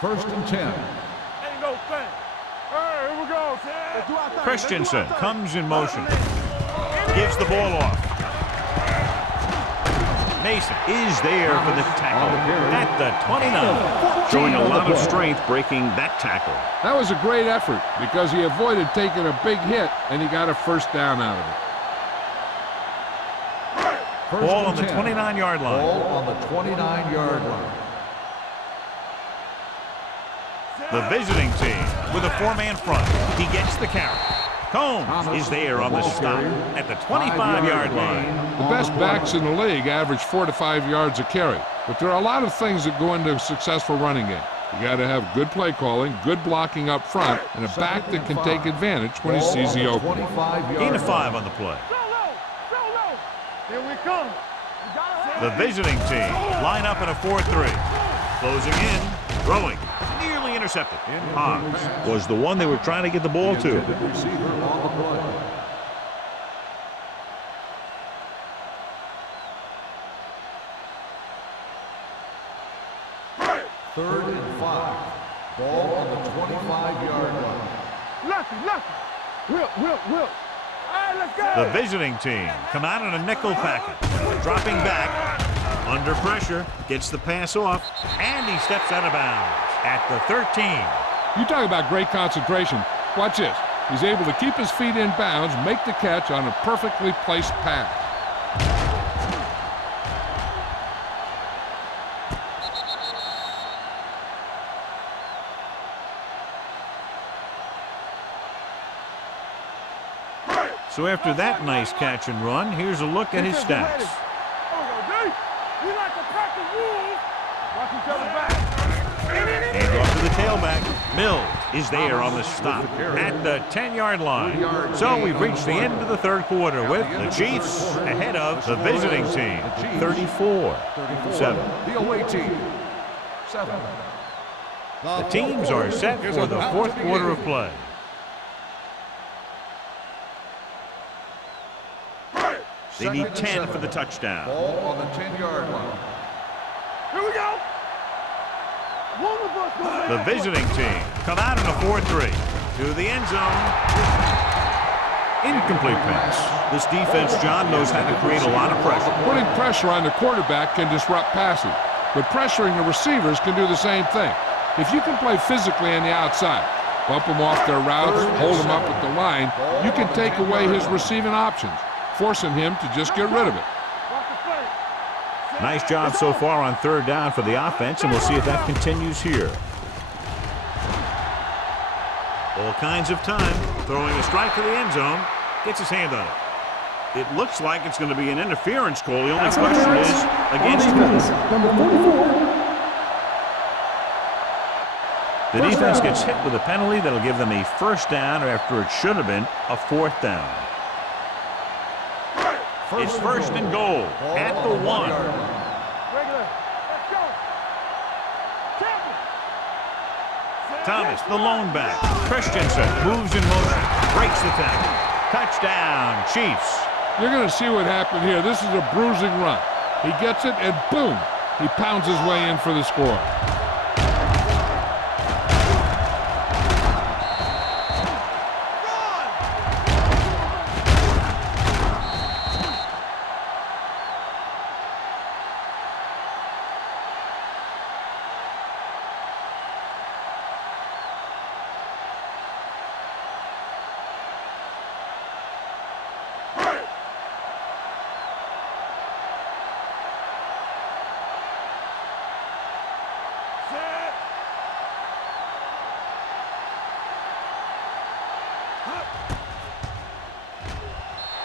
First and 10. Ain't no thing. Hey, here we go, Ted. Christensen comes in motion. Gives the ball off. Mason is there for the tackle at the 29. Showing a lot of strength breaking that tackle. That was a great effort because he avoided taking a big hit, and he got a first down out of it. Ball on the 29-yard line. Ball on the 29-yard line. The visiting team with a 4-man front. He gets the carry. Combs is there on the stop at the 25-yard line. The best backs in the league average 4 to 5 yards a carry, but there are a lot of things that go into a successful running game. You got to have good play calling, good blocking up front, and a back that can take advantage when he sees the opening. Gain of 5 on the play. Here we come. The visiting team line up in a 4-3. Closing in, throwing, nearly intercepted. Hobbs was the one they were trying to get the ball to. Receiver on the play. Third and 5. Ball on the 25-yard line. Lucky. Whip. All right, let's go. The visiting team come out in a nickel package. Dropping back, under pressure, gets the pass off, and he steps out of bounds at the 13. You talk about great concentration. Watch this. He's able to keep his feet in bounds, make the catch on a perfectly placed pass. So after that nice catch and run, here's a look at his stats. We like to practice rules. Watch each other back. Hands off to the tailback. Mills is there on the stop at the 10-yard line. So we've reached the end of the third quarter with the Chiefs ahead of the visiting team, 34-7. The away team, 7. The teams are set for the fourth quarter of play. They need 10 for the touchdown. Ball on the 10-yard line. Here we go. One of us will make The visiting team come out in a 4-3 to the end zone. Incomplete pass. This defense, John, knows how to create a lot of pressure. Putting pressure on the quarterback can disrupt passing, but pressuring the receivers can do the same thing. If you can play physically on the outside, bump them off their routes, hold them up at the line, you can take away his receiving options, forcing him to just get rid of it. Nice job so far on third down for the offense, and we'll see if that continues here. All kinds of time, throwing a strike to the end zone, gets his hand on it. It looks like it's going to be an interference call. The only question is against who? Number 44. The defense gets hit with a penalty that'll give them a first down after it should have been a fourth down. It's first and goal at the 1. regular. Let's go. Thomas, the lone back. Christensen moves in motion, breaks the tackle. Touchdown, Chiefs. You're going to see what happened here. This is a bruising run. He gets it, and boom, he pounds his way in for the score.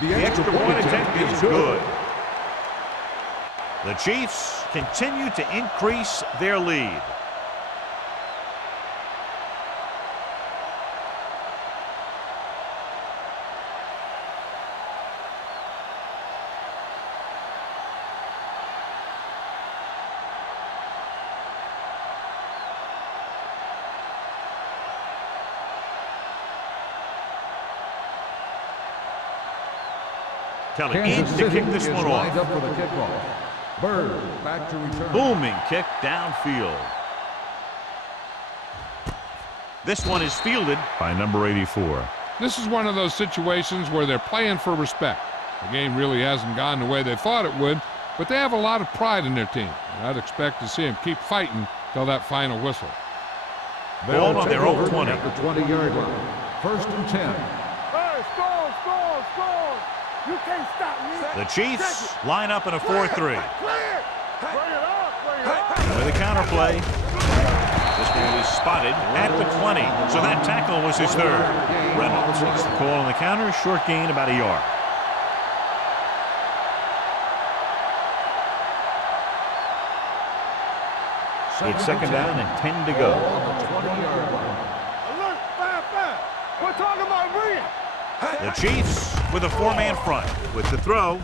The extra point attempt is good. The Chiefs continue to increase their lead. Kelly aims to kick this one off. Up for the kickoff. Bird back to return. Booming kick downfield. This one is fielded by number 84. This is one of those situations where they're playing for respect. The game really hasn't gone the way they thought it would, but they have a lot of pride in their team. And I'd expect to see them keep fighting till that final whistle. Ball on their own 20. At the 20-yard line. First and 10. Hey, score! You can't stop me. The Chiefs line up in a 4-3. Play it! Bring it up! With a counter play. This one was spotted at the 20. So that tackle was his third. Reynolds takes the call on the counter. Short gain, about a yard. It's second down and 10 to go. On the 20-yard line. Alert! 5-5! We're talking about bringing. The Chiefs with a four-man front. With the throw.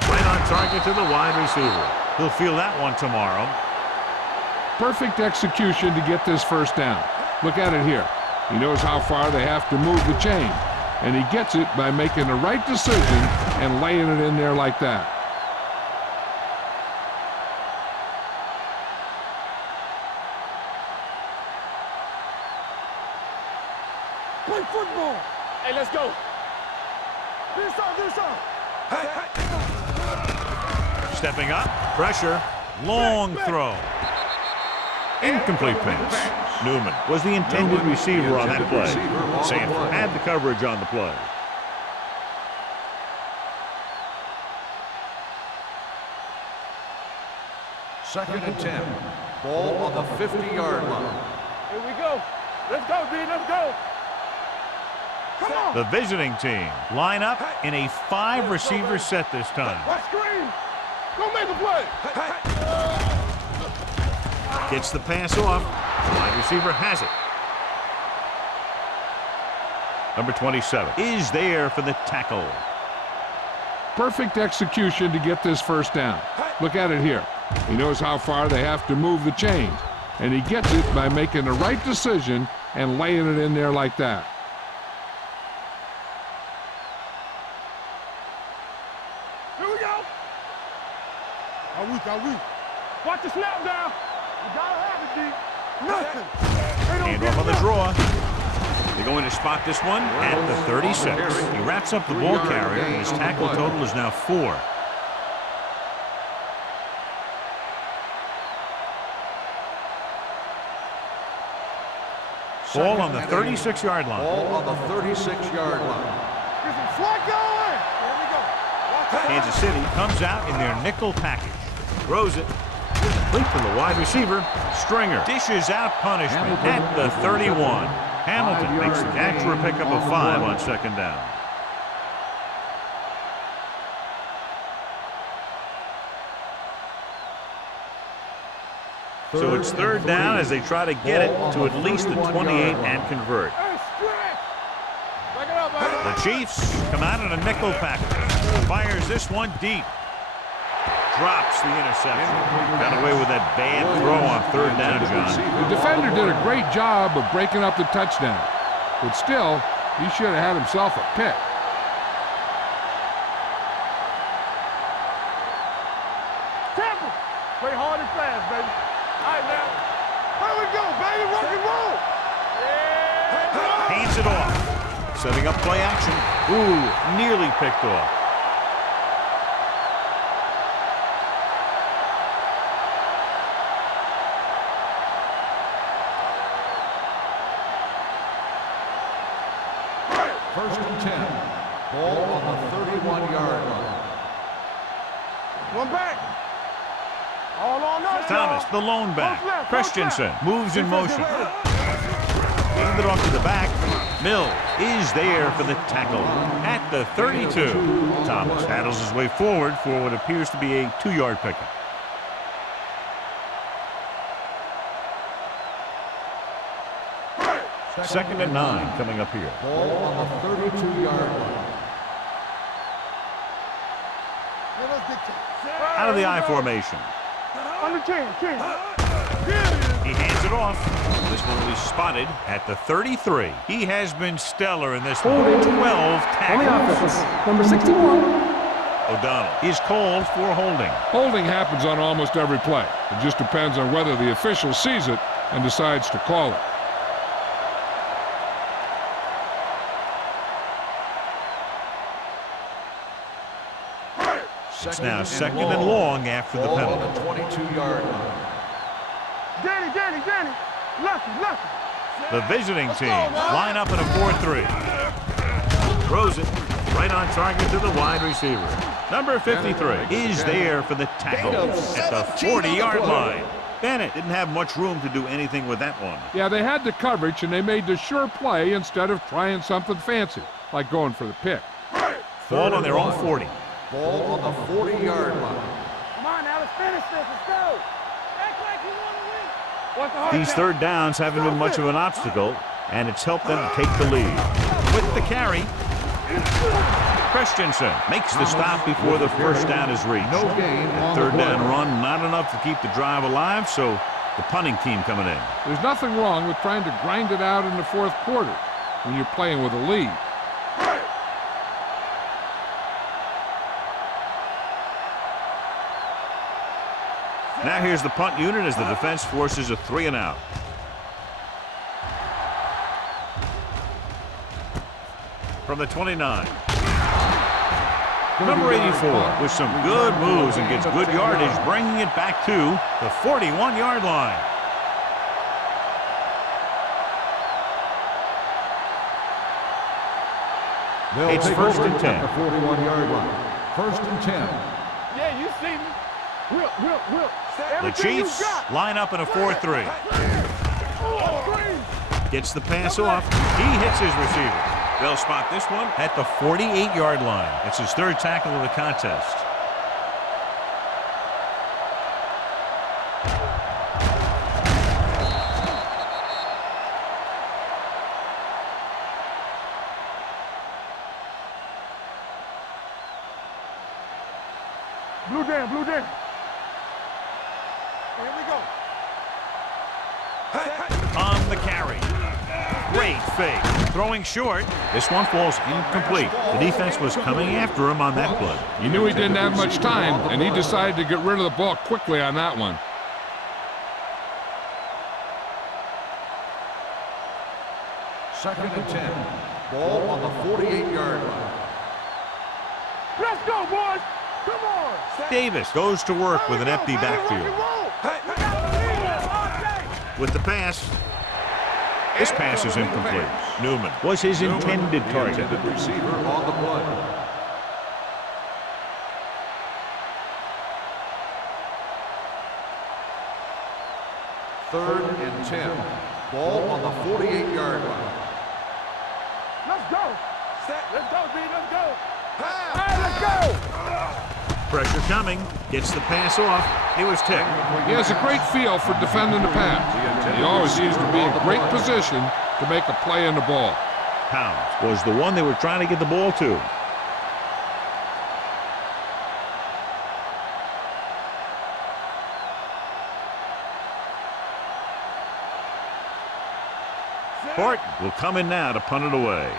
Right on target to the wide receiver. He'll feel that one tomorrow. Perfect execution to get this first down. Look at it here. He knows how far they have to move the chain, and he gets it by making the right decision and laying it in there like that. Play football! Hey, let's go. This up! Stepping up. Pressure. Long throw. Incomplete pass. Newman was the intended receiver on that play. Sanford had the coverage on the play. Second and 10. Ball on the 50-yard line. Here we go. Let's go, D. Let's go. Come on. The visiting team line up in a 5-receiver set this time. Let's screen. Go make a play. Gets the pass off. The wide receiver has it. Number 27 is there for the tackle. Perfect execution to get this first down. Look at it here. He knows how far they have to move the chains, and he gets it by making the right decision and laying it in there like that. Here we go. Are we? Watch the snap down. You gotta have it, D. Nothing. Hand off on the draw. They're going to spot this one at the 36. He wraps up the ball carrier, and his tackle total is now 4. Ball on the 36-yard line. Ball on the 36-yard line. Get some slot going. Here we go. Watch out. Kansas City comes out in their nickel package. Throws it. Complete to the wide receiver. Stringer dishes out punishment at the 31. Hamilton makes the catch for a pickup of 5 on second down. So it's third down as they try to get it to at least the 28 and convert. Hey, stretch. Back it up, baby. The Chiefs come out in a nickel package. Fires this one deep. Drops the interception. Got away with that bad throw on third down, John. The defender did a great job of breaking up the touchdown, but still, he should have had himself a pick. Tampa. Play hard and fast, baby. All right, now. Here we go, baby. Rock and roll. Yeah. Hands it off. Setting up play action. Ooh, nearly picked off. First and 10. Ball on the 31-yard line. One back. All on us, Thomas, y'all. the lone back. Close left, Christensen close left. moves in motion. Hand it off to the back. Mill is there for the tackle at the 32. Thomas paddles his way forward for what appears to be a 2-yard pickup. Second and 9 coming up here. Ball on the 32-yard line. Yeah, let's get to it. Out of the I formation. Under 10. He hands it off. This one will be spotted at the 33. He has been stellar in this one. 12 On the tackles. offense, number 61. O'Donnell is called for holding. Holding happens on almost every play. It just depends on whether the official sees it and decides to call it. It's now second and long after the penalty. On the 22-yard line. Danny. Lucky. The visiting team line up in a 4-3. Throws it right on target to the wide receiver. Number 53 is there for the tackle at the 40-yard line. Bennett didn't have much room to do anything with that one. Yeah, they had the coverage, and they made the sure play instead of trying something fancy, like going for the pick. Ball on their own 40. Ball on the 40-yard line. Come on now, let's finish this. Let's go. Act like you want to win. What's the hard These down? third downs haven't been much of an obstacle, and it's helped them to take the lead. With the carry, Christensen makes the stop before the first down is reached. No gain on Third the down play. run, not enough to keep the drive alive, so the punting team coming in. There's nothing wrong with trying to grind it out in the fourth quarter when you're playing with a lead. Now here's the punt unit as the defense forces a 3-and-out. From the 29. Number 84 with some good moves and gets good yardage, bringing it back to the 41-yard line. They'll It's take first over and 10. at the 41-yard line. First and 10. Yeah, you see me. Whip. The Everything you Chiefs got. line up in a 4-3. Screen. Gets the pass off. He hits his receiver. They'll spot this one at the 48-yard line. It's his third tackle of the contest. Blue down. Here we go. On the carry. Great fake. Throwing short. This one falls incomplete. The defense was coming after him on that play. He knew he didn't have much time, and he decided to get rid of the ball quickly on that one. Second and 10. Ball on the 48-yard line. Let's go, boys. Come on. Davis goes to work with an empty backfield. With the pass. This pass is incomplete. Newman was his intended target. Intended receiver on the play. Third and 10. Ball on the 48-yard line. Let's go. Let's go, B. Let's go. Hey, let's go. Pressure coming. Gets the pass off. He was tipped. He has a great feel for defending the pass. He always seems to be in great position to make a play in the ball. Pounds was the one they were trying to get the ball to. Horton will come in now to punt it away.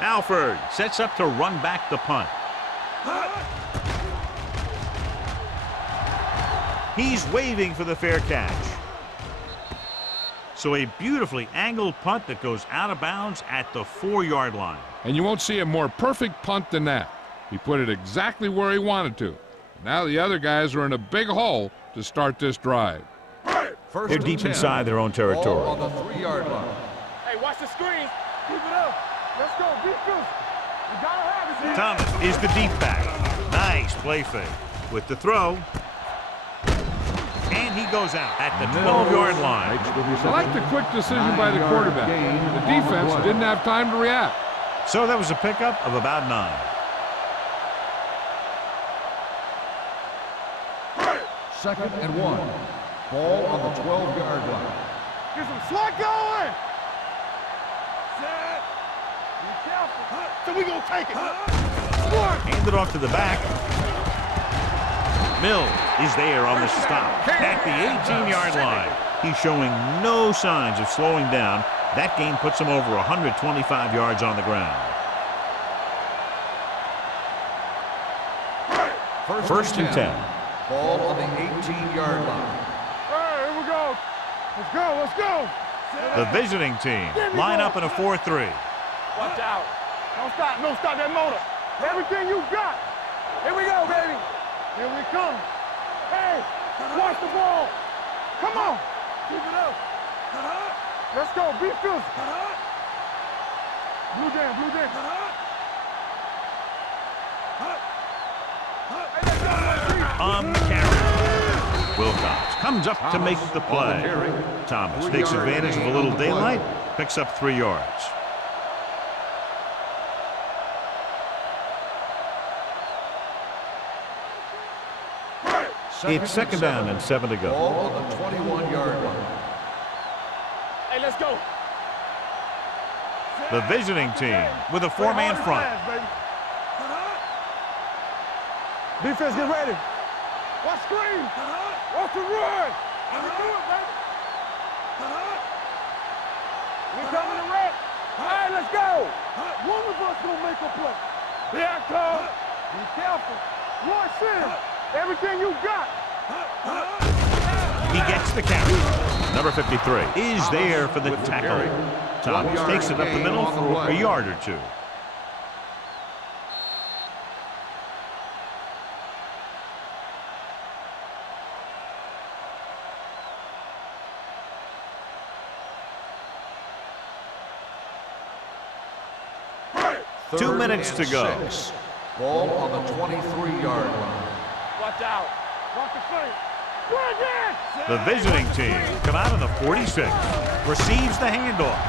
Alford sets up to run back the punt. He's waving for the fair catch. So a beautifully angled punt that goes out of bounds at the 4-yard line. And you won't see a more perfect punt than that. He put it exactly where he wanted to. Now the other guys are in a big hole to start this drive. First They're and deep 10. inside their own Ball territory. on the 3-yard line. Hey, watch the screen. Keep it up. Let's go. Be good. You gotta have it. Thomas is the deep back. Nice play fake. With the throw. And he goes out at the 12-yard line. I like the quick decision by the quarterback. The defense didn't have time to react. So that was a pickup of about 9. Second and 1. Ball on the 12-yard line. Get some slot going. Set. Be careful. So we gonna take it. Hand it off to the back. Mills is there on the stop at the 18-yard line. He's showing no signs of slowing down. That game puts him over 125 yards on the ground. First and 10. Ball on the 18-yard line. Hey, here we go. Let's go. The visiting team line up in a 4-3. Watch out. Don't stop that motor. Everything you got. Here we go, baby. Here we come. Hey, watch the ball. Come on. Keep it up. Let's go. Be physical. Blue jam, blue jam. On the carry. Wilcox comes up to make the play. Thomas takes advantage of a little daylight, picks up 3 yards. It's second down and 7 to go. Ball on the 21-yard line. Hey, let's go. The visiting team with a 4-man front. Defense, get ready. Watch screen. Watch the run. Let me do it, baby. We coming to wreck. All right, let's go. One of us gonna make a play. Here I come. Be careful. One sin. Everything you got. He gets the count. Number 53 is there for the tackle. Thomas takes it up the middle for a yard or 2. Third 2 minutes to go. 6. Ball on the 23-yard line. Watch out. Watch the flank. The visiting team come out of the 46. Receives the handoff.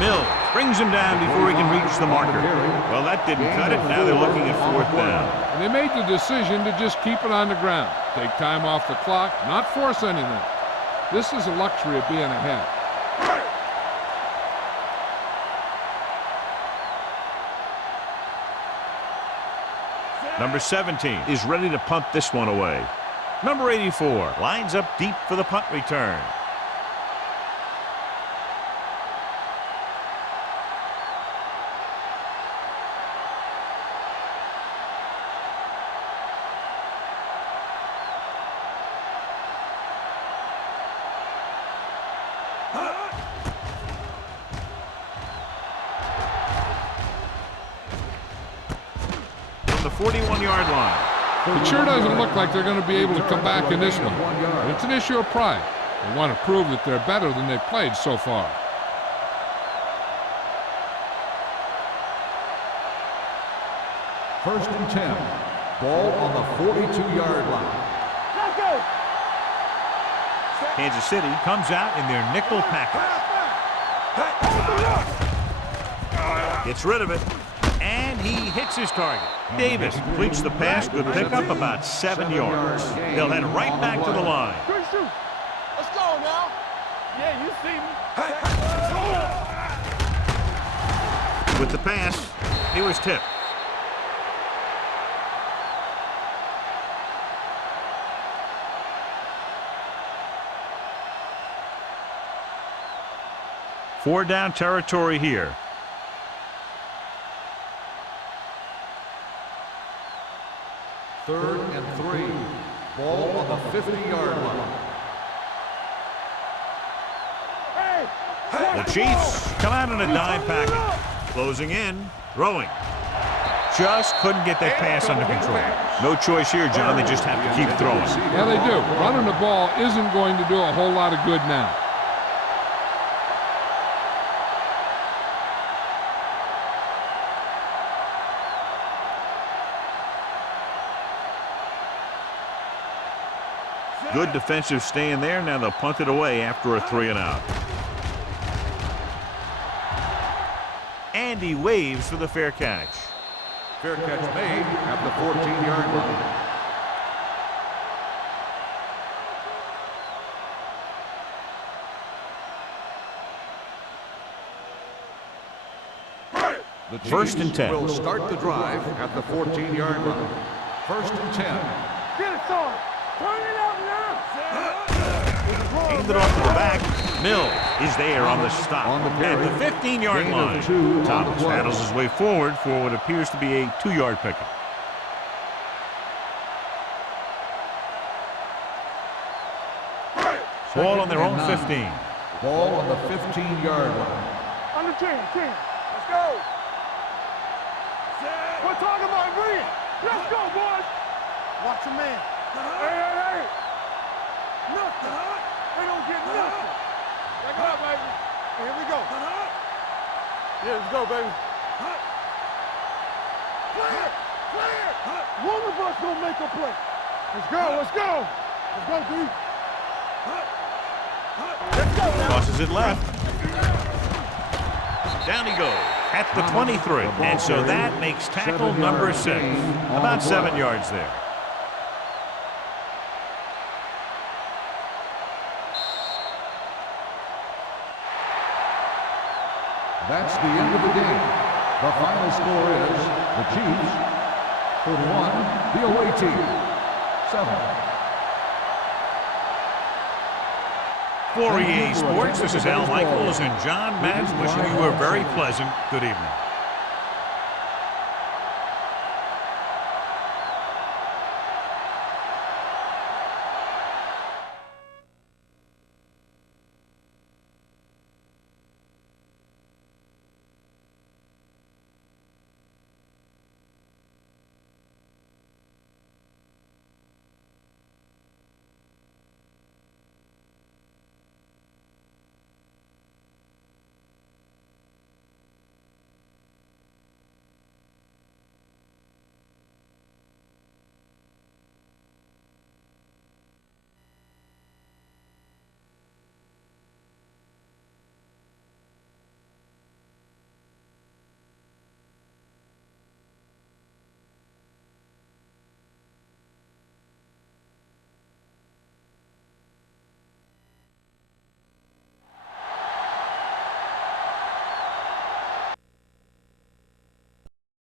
Mills brings him down before he can reach the marker. Well, that didn't cut it. Now they're looking at 4th down. And they made the decision to just keep it on the ground. Take time off the clock, not force anything. This is a luxury of being ahead. Number 17 is ready to punt this one away. Number 84 lines up deep for the punt return. From the 41-yard line. It sure doesn't look like they're going to be able to come back in this one. But it's an issue of pride. They want to prove that they're better than they've played so far. First and 10. Ball on the 42-yard line. Let's go. Kansas City comes out in their nickel package. Gets rid of it. And he hits his target. Davis completes the pass. Good pickup, about 7 yards. They'll head right back to the line. Good shoot. Let's go now. Yeah, you see me. With the pass, he was tipped. Four down territory here. Third and 3. Ball on the 50-yard line. The Chiefs come out in a dime package. Closing in, throwing. Just couldn't get that pass under control. No choice here, John. They just have to keep throwing. Yeah, they do. Running the ball isn't going to do a whole lot of good now. Good defensive stand there. Now they'll punt it away after a 3-and-out. And he waves for the fair catch. Fair catch made at the 14-yard line. The Chiefs First and 10. will start the drive at the 14-yard line. First and 10. Get it, son. Turn it up now. Aimed it off to the back. Mills is there on the stop at the 15-yard line. Thomas battles his way forward for what appears to be a 2-yard pickup. Ball on their own 15. Ball on the 15-yard line. Under 10. Let's go. We're talking about win. Let's go, boys. Watch your man. Hey! Nothing. They don't get nothing. Back it up, baby. Here we go. Yeah, let's go, baby. Clear! Clear! One of us gonna make a play. Let's go, let's go. Let's go, D. Let's go now. Tosses it left. Down he goes at the 23. And so that makes tackle number 6. About 7 yards there. That's the end of the game. The final score is the Chiefs 41, the away team 7. For EA Sports, this is Al Michaels and John Madden wishing you a very pleasant good evening.